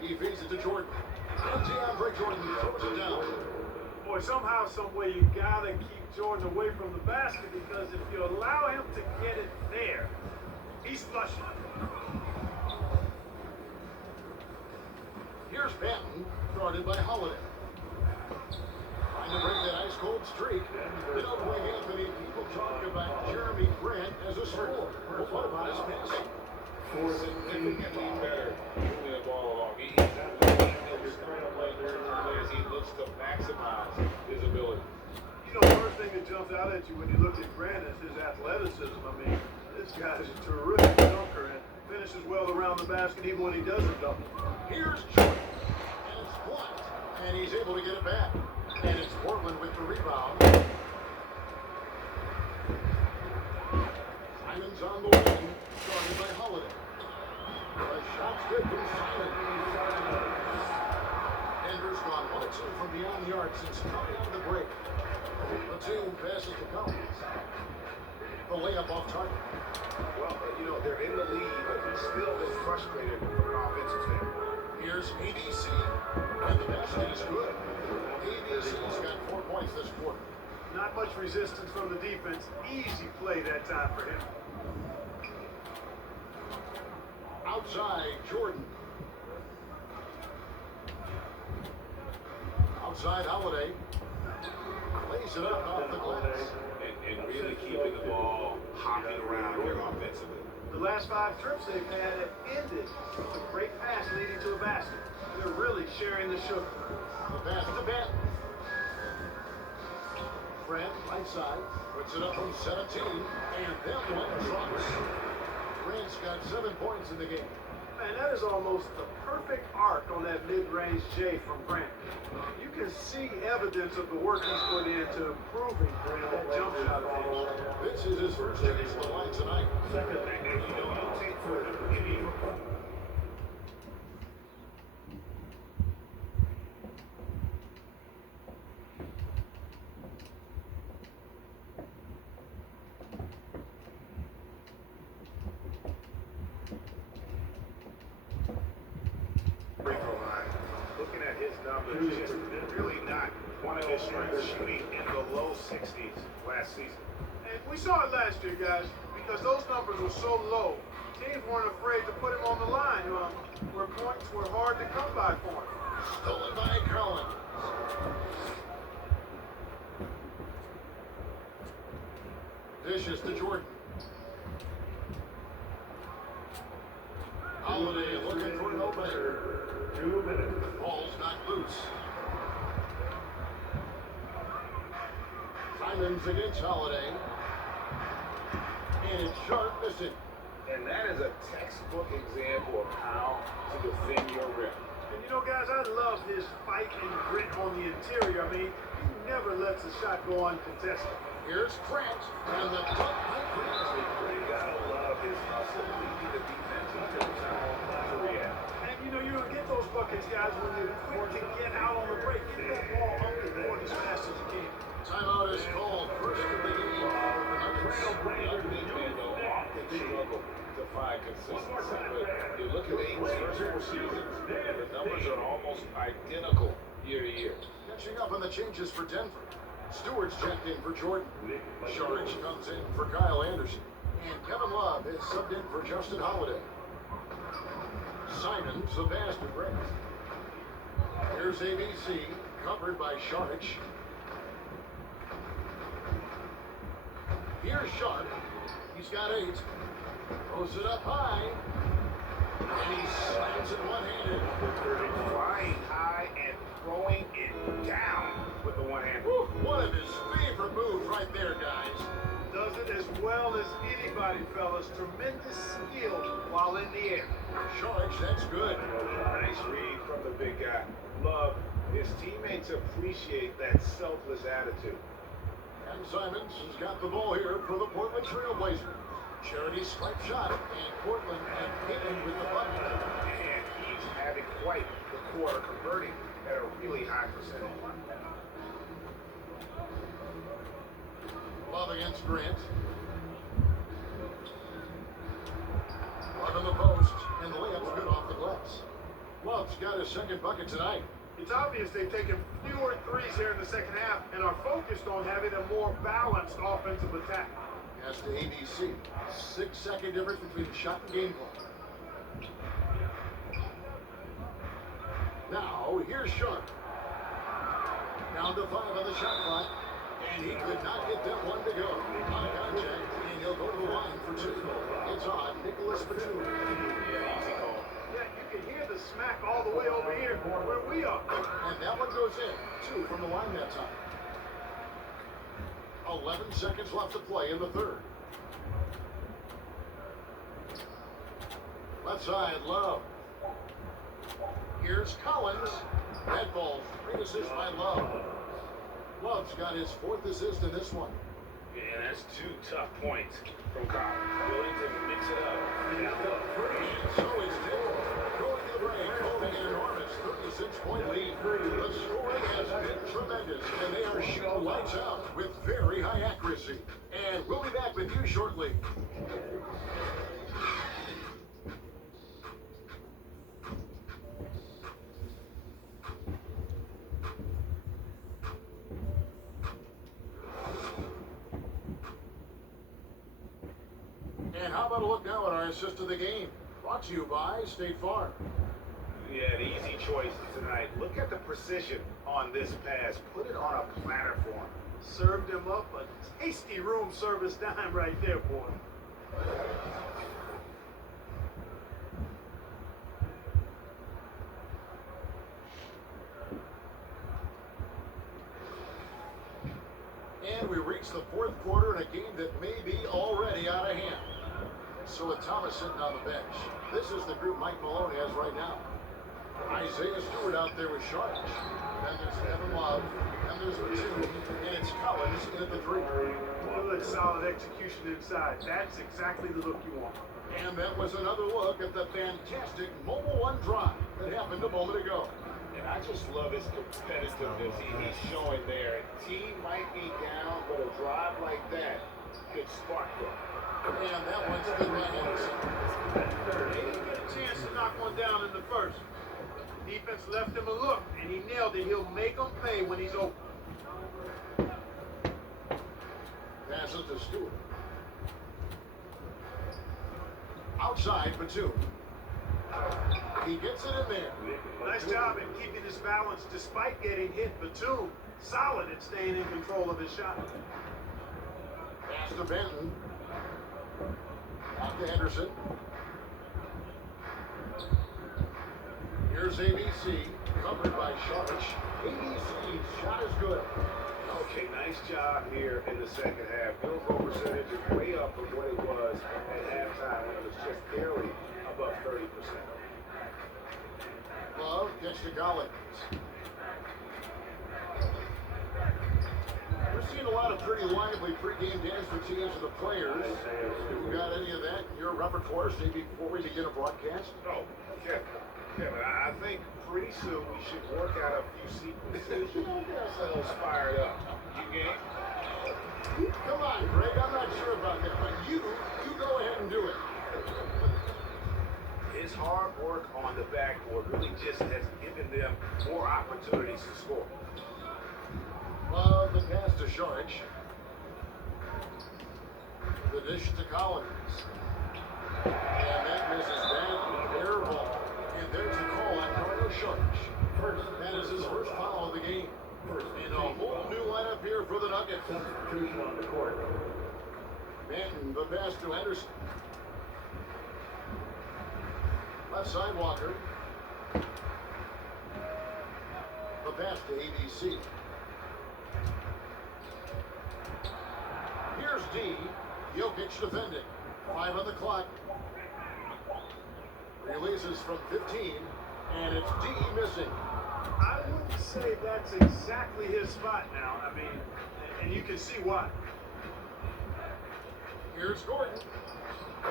He feeds it to Jordan. And DeAndre Jordan throws it down. Boy, somehow, some way, you gotta keep Jordan away from the basket because if you allow him to get it there, he's flushing. Here's Patton, guarded by Holiday. Trying to break that ice-cold streak. You know, Dwayne Anthony, people talk about Jeremy Grant as a scorer. But what about his passing? Significantly better moving the ball along. He's as he looks to maximize his ability. You know, the first thing that jumps out at you when you look at Grant is his athleticism. I mean, this guy is a terrific dunker and finishes well around the basket even when he doesn't dunk. Here's Jordan. And it's blocked. And he's able to get it back. And it's Portland with the rebound. Simon's on the wing, started by Holiday. The shot's good from Simon. Denver's gone 1-2 from beyond the arc since coming out of the break. The two passes to Collins. The layup off target. Well, you know, they're in the lead, but he's still been frustrated from an offensive standpoint. Here's ABC. And the basket is good. ABC's got 4 points this quarter. Not much resistance from the defense. Easy play that time for him. Outside, Jordan. Outside, Holiday. Lays it up off the glass. And really keeping the ball hopping around here offensively. The last 5 trips they've had have ended with a great pass leading to a basket. They're really sharing the sugar. The pass to Pat. Grant, right side, puts it up from 17, and then one drops. Grant's got 7 points in the game. Man, that is almost the perfect arc on that mid-range J from Grant. You can see evidence of the work he's put into improving that jump shot finish. This is his first chance to the line tonight. Second thing, you don't take for any. Looking at his numbers, it's really not one of his strengths, shooting in the low 60s last season. And we saw it last year, guys, because those numbers were so low. Teams weren't afraid to put him on the line, where points were hard to come by for him. Stolen by Collins. Dishes to Jordan. Holiday looking for an opening. 2 minutes. Ball's not loose. Simon's against Holiday. And it's Sharp missing. And that is a textbook example of how to defend your rim. And you know, guys, I love his fight and grit on the interior. I mean, he never lets a shot go uncontested. Here's Grant. And the puck by Grant. You gotta love his hustle, leading the defense until time to react. And you know, you're going to get those buckets, guys, when you're quick to get out on the break. Get that ball up the court as fast as you can. Timeout is called. First of the game. Trailblazers often struggle to find consistency, but you look at Aiden's first 4 seasons, the numbers are almost identical year to year. Catching up on the changes for Denver. Stewart's checked in for Jordan. Sharge comes in for Kyle Anderson. And Kevin Love is subbed in for Justin Holiday. Simon's the pass to Grant. Here's ABC, covered by Sharge. Here's Sharp. He's got 8. Throws it up high. And he slams it one-handed. Flying high and throwing it down with the one hand. One of his favorite moves right there, guys. Does it as well as anybody, fellas. Tremendous skill while in the air. Charge, that's good. Nice read from the big guy. Love, his teammates appreciate that selfless attitude. And Simons has got the ball here for the Portland Trailblazers. Charity stripe shot, and Portland and Payton with the bucket. And he's having quite the quarter, converting at a really high percentage. Love against Grant. Love in the post, and the layup's good off the glass. Love's got his second bucket tonight. It's obvious they've taken fewer threes here in the second half and are focused on having a more balanced offensive attack. As to ABC, 6-second difference between the shot and game ball. Now, here's Sharp. Down to 5 on the shot clock, and he could not get that one to go. On contact, and he'll go to the line for 2. It's on Nicholas Batum. Yeah, easy call. Yeah, you can hear the smack all the way over here where we are. And that one goes in. 2 from the line that time. 11 seconds left to play in the third. Left side, Love. Here's Collins. That ball, 3 assists by Love. Love's got his 4th assist in this one. Yeah, that's 2 tough points from Collins. Willing to mix it up. And so it's still going to the break, holding an enormous 36-point lead. The scoring has been tremendous, and they are shooting lights out with very high accuracy. And we'll be back with you shortly. And how about a look now at our assist of the game? Brought to you by State Farm. Yeah, the easy choice tonight. Look at the precision on this pass. Put it on a platter for him. Served him up a tasty room service dime right there, boy. And we reach the 4th quarter in a game that may be already out of hand. So with Thomas sitting on the bench, this is the group Mike Malone has right now. Isaiah Stewart out there with Sharp. Then there's Evan Love. And there's Batum. And it's Collins in at the 3. Good solid execution inside. That's exactly the look you want. And that was another look at the fantastic Mobile One drive that happened a moment ago. And I just love his competitiveness he's showing there. Team might be down, but a drive like that could spark them. And that one's good by Henderson. They didn't get a chance to knock one down in the first. Defense left him a look, and he nailed it. He'll make them pay when he's open. Passes to Stewart. Outside, Batum. He gets it in there. Nice job in keeping his balance despite getting hit. Batum, solid at staying in control of his shot. Pass to Benton. Off to Henderson. Here's ABC, covered by Sharich. ABC's shot is good. Okay, nice job here in the second half. Field goal percentage is way up from what it was at halftime when it was just barely above 30%. Love gets to Collins. We're seeing a lot of pretty lively pregame dance routines of the players. Have you got any of that in your repertoire, say, before we begin a broadcast? Oh, Kevin, I think pretty soon we should work out a few sequences. Get ourselves fired up. You game? Come on, Greg. I'm not sure about that, but you go ahead and do it. His hard work on the backboard really just has given them more opportunities to score. Love the pass to Sharich. The dish to Collins. And that misses that. Air ball. And there's the call on Carlo Sharich. That is his first foul of the game. And a whole new lineup here for the Nuggets. Substitution on the court. Benton, the pass to Henderson. Left side Walker. The pass to ABC. Here's D. Jokic defending. 5 on the clock. Releases from 15, and it's D missing. I wouldn't say that's exactly his spot now. And you can see why. Here's Gordon.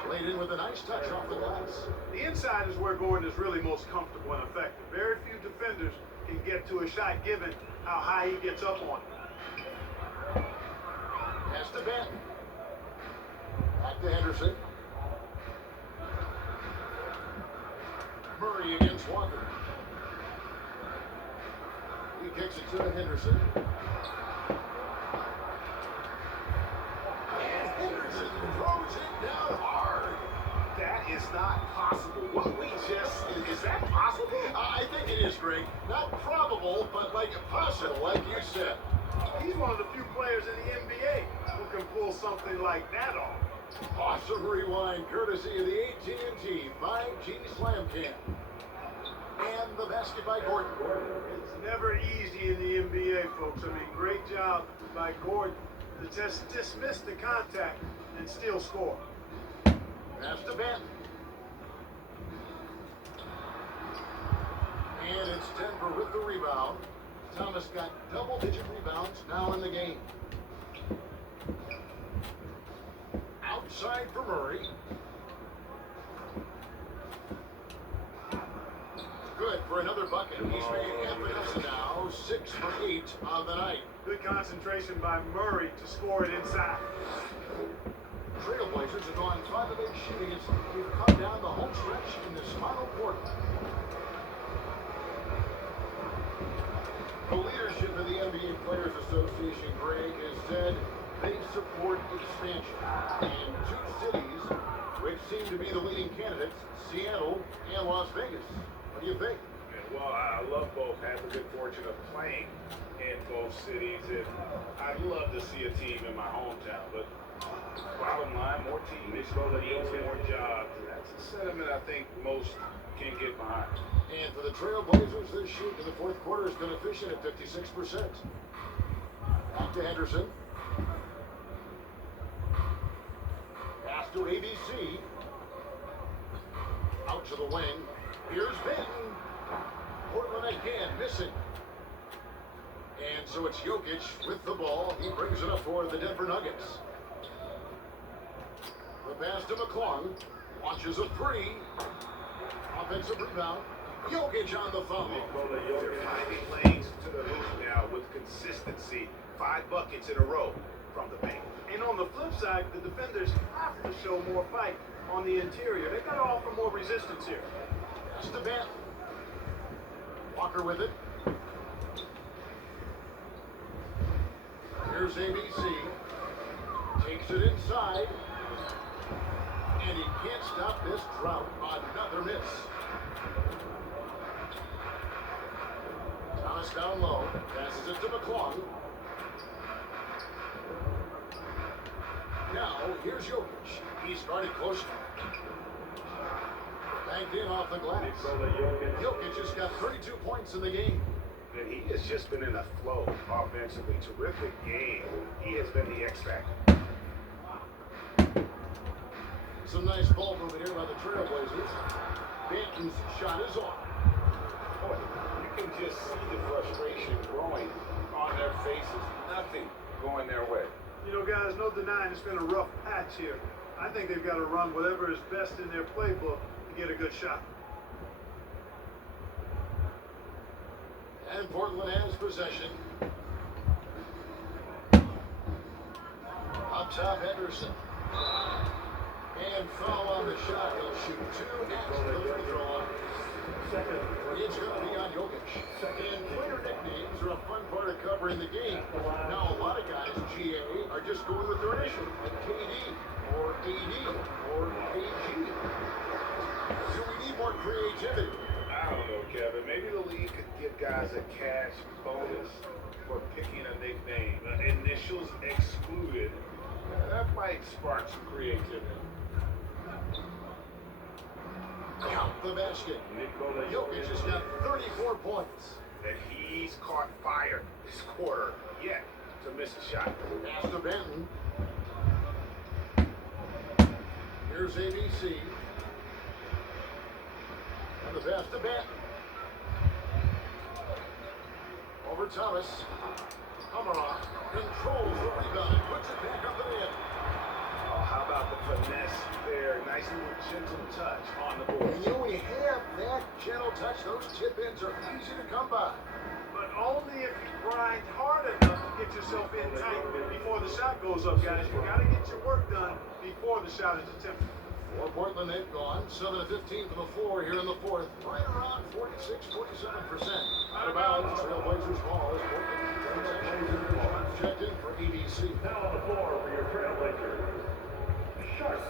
Laid in with a nice touch off the glass. The inside is where Gordon is really most comfortable and effective. Very few defenders can get to a shot given how high he gets up on it. Pass to Benton. Back to Henderson. Murray against Walker. He kicks it to Henderson. And Henderson throws it down hard. That is not possible. What we just, is that possible? I think it is, Greg. Not probable, but like possible, like you said. He's one of the few players in the NBA who can pull something like that off. Awesome rewind, courtesy of the AT&T 5G Slam Cam. And the basket by Gordon. It's never easy in the NBA, folks. I mean, great job by Gordon to just dismiss the contact and still score. Pass to Benton. And it's Denver with the rebound. Thomas got double-digit rebounds now in the game. Outside for Murray. Good for another bucket. He's made half a dozen now, 6 for 8 on the night. Good concentration by Murray to score it inside. Trailblazers have gone 5 of 8 shooting as we've come down the home stretch in this final quarter. The leadership of the NBA Players Association, Greg, has said they support expansion. And 2 cities, which seem to be the leading candidates, Seattle and Las Vegas. What do you think? Well, I love both. Had the good fortune of playing in both cities, and I'd love to see a team in my hometown. But bottom line, more teams, more jobs, and that's a sentiment I think most can get behind. And for the Trailblazers, this shoot in the fourth quarter has been efficient at 56%. Back to Henderson. Pass to ABC. Out to the wing. Here's Benton. Portland again missing. And so it's Jokic with the ball. He brings it up for the Denver Nuggets. The pass to McClung. Launches a 3. Offensive rebound. Jokic on the foul. They're finding lanes to the hoop now with consistency. 5 buckets in a row from the paint. And on the flip side, the defenders have to show more fight on the interior. They've got to offer more resistance here. Pass to Benton. Walker with it. Here's ABC. Takes it inside. And he can't stop this drought. Another miss. Thomas down low. Passes it to McClung. Now, here's Jokic. He started close. Banked in off the glass. Jokic has got 32 points in the game. And he has just been in a flow offensively. Terrific game. He has been the X factor. Some nice ball movement here by the Trailblazers. Benton's shot is off. Boy, you can just see the frustration growing on their faces. Nothing going their way. You know, guys, no denying it's been a rough patch here. I think they've got to run whatever is best in their playbook to get a good shot. And Portland has possession. Up top, Henderson. And foul on the shot. He'll shoot 2 at the free throw line. It's going to be on Jokic. And player nicknames are a fun part of covering the game. Now, a lot of guys, GA, are just going with their initial, like KD, or AD, or AG. Do we need more creativity? I don't know, Kevin. Maybe the league could give guys a cash bonus for picking a nickname. Initials excluded. That might spark some creativity. Count the basket. Jokic has got 34 points. And he's caught fire this quarter yet to miss a shot. Pass to Benton. Here's ABC. And the pass to Benton. Over Thomas. Amarov controls the rebound and puts it back up and in. How about the finesse there? Nice little gentle touch on the board. And you know, when you have that gentle touch, those tip-ins are easy to come by. But only if you grind hard enough to get yourself in tight before the shot goes up, guys. You got to get your work done before the shot is attempted. For Portland, they've gone 7 of 15 from the floor here in the fourth. Right around 46-47%. Out of bounds, Trailblazers ball is Portland. Checked in for ABC. Now on the floor for your Trailblazers. Sharp.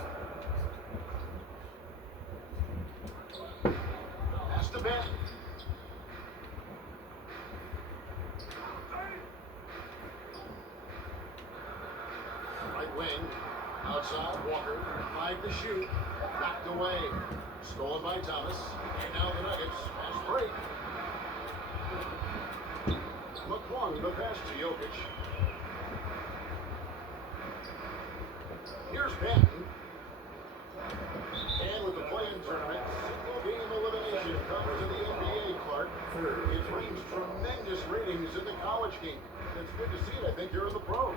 Pass to Ben. Right wing. Outside, Walker. 5 to shoot. Knocked away. Stolen by Thomas. And now the Nuggets. Fast break. McClung, the pass to Jokic. Here's Benton. And with the play-in tournament, single game elimination comes to the NBA, Clark. It brings tremendous ratings in the college game. It's good to see it, I think, here in the pros.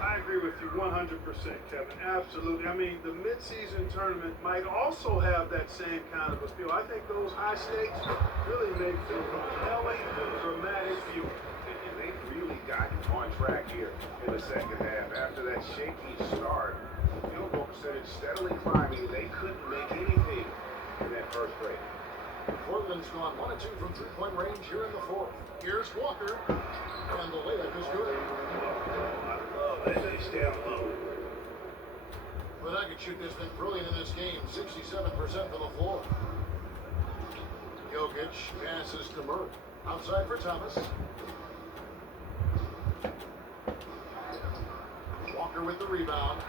I agree with you 100%, Kevin. Absolutely. I mean, the midseason tournament might also have that same kind of a feel. I think those high stakes really make for compelling, dramatic viewing. And they've really gotten on track here in the second half. After that shaky start, field goal percentage steadily climbing. They couldn't make anything in that first break. Portland's gone 1 of 2 from three-point range here in the fourth. Here's Walker, and the layup is good. They down low. The Nuggets shoot this thing brilliant in this game, 67% from the floor. Jokic passes to Murray. Outside for Thomas. Walker with the rebound.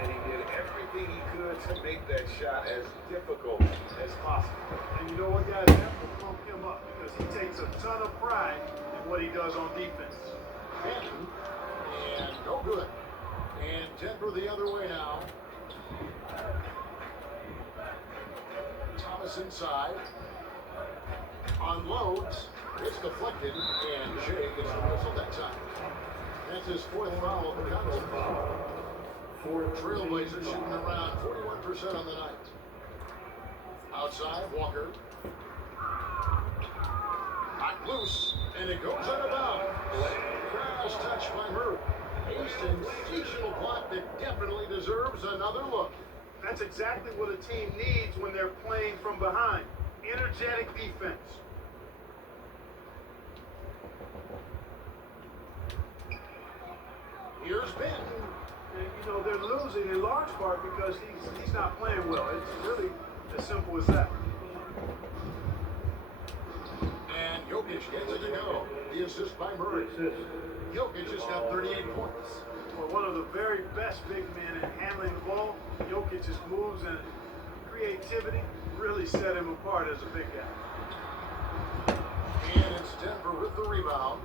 And he did everything he could to make that shot as difficult as possible. And you know what, guys? That will pump him up because he takes a ton of pride in what he does on defense. Benton. And no good. And Denver the other way now. Thomas inside. Unloads. It's deflected. And Shea gets the whistle that time. That's his fourth foul of the contest. Trailblazers shooting around 41% on the night. Outside, Walker. Knocked loose. And it goes out of bounds. Cross touch by Murray. A sensational block that definitely deserves another look. That's exactly what a team needs when they're playing from behind. Energetic defense. Here's Benton. And, you know, they're losing in large part because he's not playing well. It's really as simple as that. And Jokic gets it to go. The assist by Murray. Jokic has got 38 points. For one of the very best big men in handling the ball, Jokic's moves and creativity really set him apart as a big guy. And it's Denver with the rebound.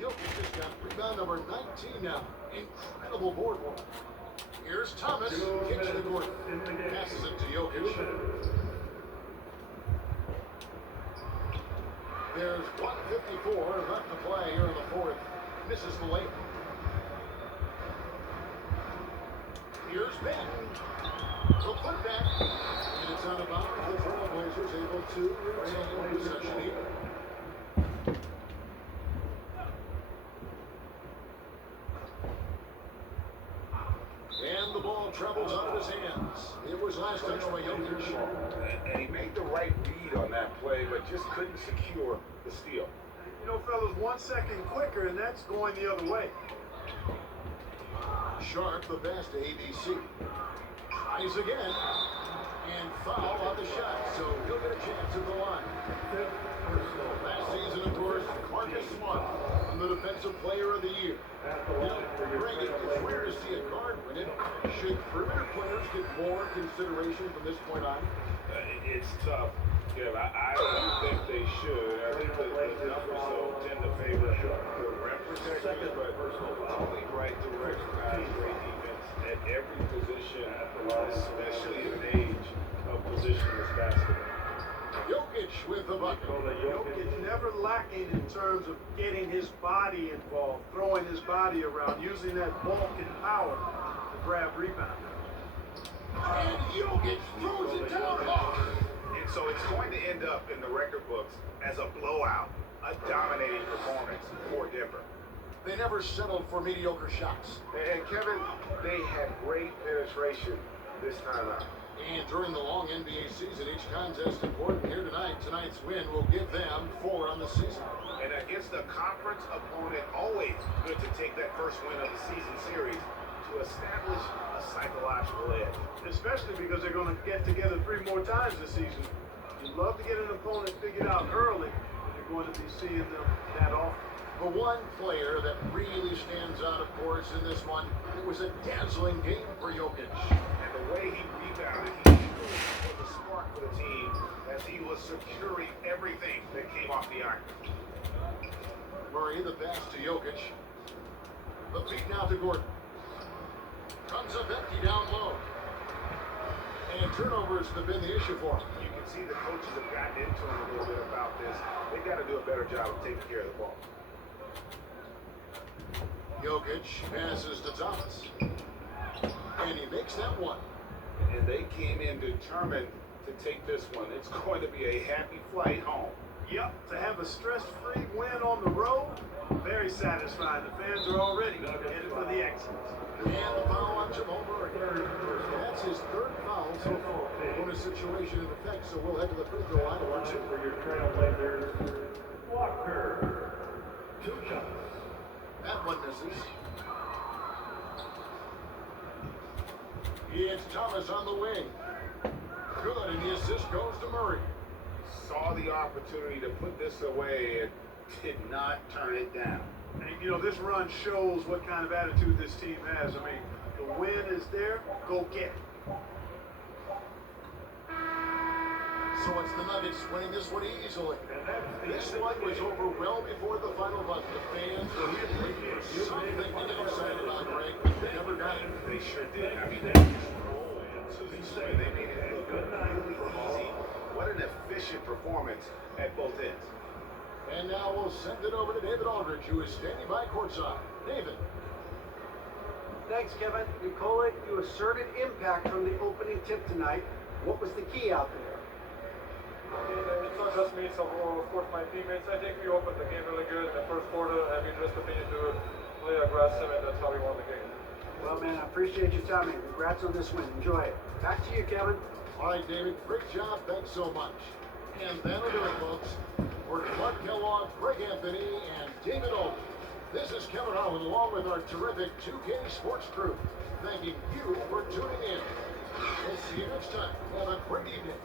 Jokic has got rebound number 19 now. Incredible board work. Here's Thomas. Kicks the Gordon. Passes it to Jokic. There's 1:54 left to play here in the fourth. Misses the layup. Here's Ben. The putback. And it's out of bounds. The Trailblazers able to retain possession here. And the ball travels out of his hands. It was last touched by Jokic. And he made the right read on that play, but just couldn't secure the steal. You know, fellas, 1 second quicker, and that's going the other way. Sharp, the pass to ABC. Tries again. And foul on the shot, so he'll get a chance at the line. Last season, of course, Marcus Smart, the defensive player of the year. Now, Greg, it's rare to see a guard win it. Should perimeter players get more consideration from this point on? It's tough. Yeah, I don't think they should. I think the numbers, though, tend to favor the rim protectors, but only right direction, guys. Great defense at every position, especially in an age of positionless basketball. Jokic with the bucket. Jokic never lacking in terms of getting his body involved, throwing his body around, using that bulk and power. to grab rebound. And Jokic throws it down hard. And so it's going to end up in the record books as a blowout, a dominating performance for Denver. They never settled for mediocre shots. And Kevin, they had great penetration this time out. And during the long NBA season, each contest important. Here tonight, tonight's win will give them 4 on the season. And against a conference opponent, always good to take that first win of the season series to establish a psychological edge. Especially because they're going to get together 3 more times this season. You'd love to get an opponent figured out early, but you're going to be seeing them that often. The one player that really stands out, of course, in this one, it was a dazzling game for Jokic. And the way he rebounded, he was a spark for the team as he was securing everything that came off the iron. Murray, the pass to Jokic. The feed now to Gordon. Comes up empty down low. And turnovers have been the issue for him. You can see the coaches have gotten into him a little bit about this. They've got to do a better job of taking care of the ball. Jokic passes to Thomas. And he makes that one. And they came in determined to take this one. It's going to be a happy flight home. Yep, to have a stress-free win on the road, very satisfying. The fans are already headed for the exits. And the foul on Jamal Murray. That's his 3rd foul so far. Bonus situation in effect, so we'll head to the free throw line or 2. For your Trailblazers, Walker. 2 shots. That one misses. It's Thomas on the wing. Good, and the assist goes to Murray. Saw the opportunity to put this away and did not turn it down. And, you know, this run shows what kind of attitude this team has. I mean, the win is there, go get it. So it's the Nuggets winning this one easily. This one was over well before the final buzzer. The fans were waiting for something to get excited about, Greg. They never got it. They sure did. I mean, they just rolled into the swing. They made it look really easy. What an efficient performance at both ends. And now we'll send it over to David Aldridge, who is standing by courtside. David. Thanks, Kevin. Nikola, you asserted impact from the opening tip tonight. What was the key out there? It's not just me, so of course my teammates. I think we opened the game really good in the first quarter, and we just continued to play aggressive, and that's how we won the game. Well, man, I appreciate your time, and congrats on this win. Enjoy it. Back to you, Kevin. All right, David. Great job. Thanks so much. And that'll do it, folks. For Clark Kellogg, Greg Anthony, and David Aldridge. This is Kevin Harlan, along with our terrific 2K Sports crew, thanking you for tuning in. We'll see you next time. Have a great evening.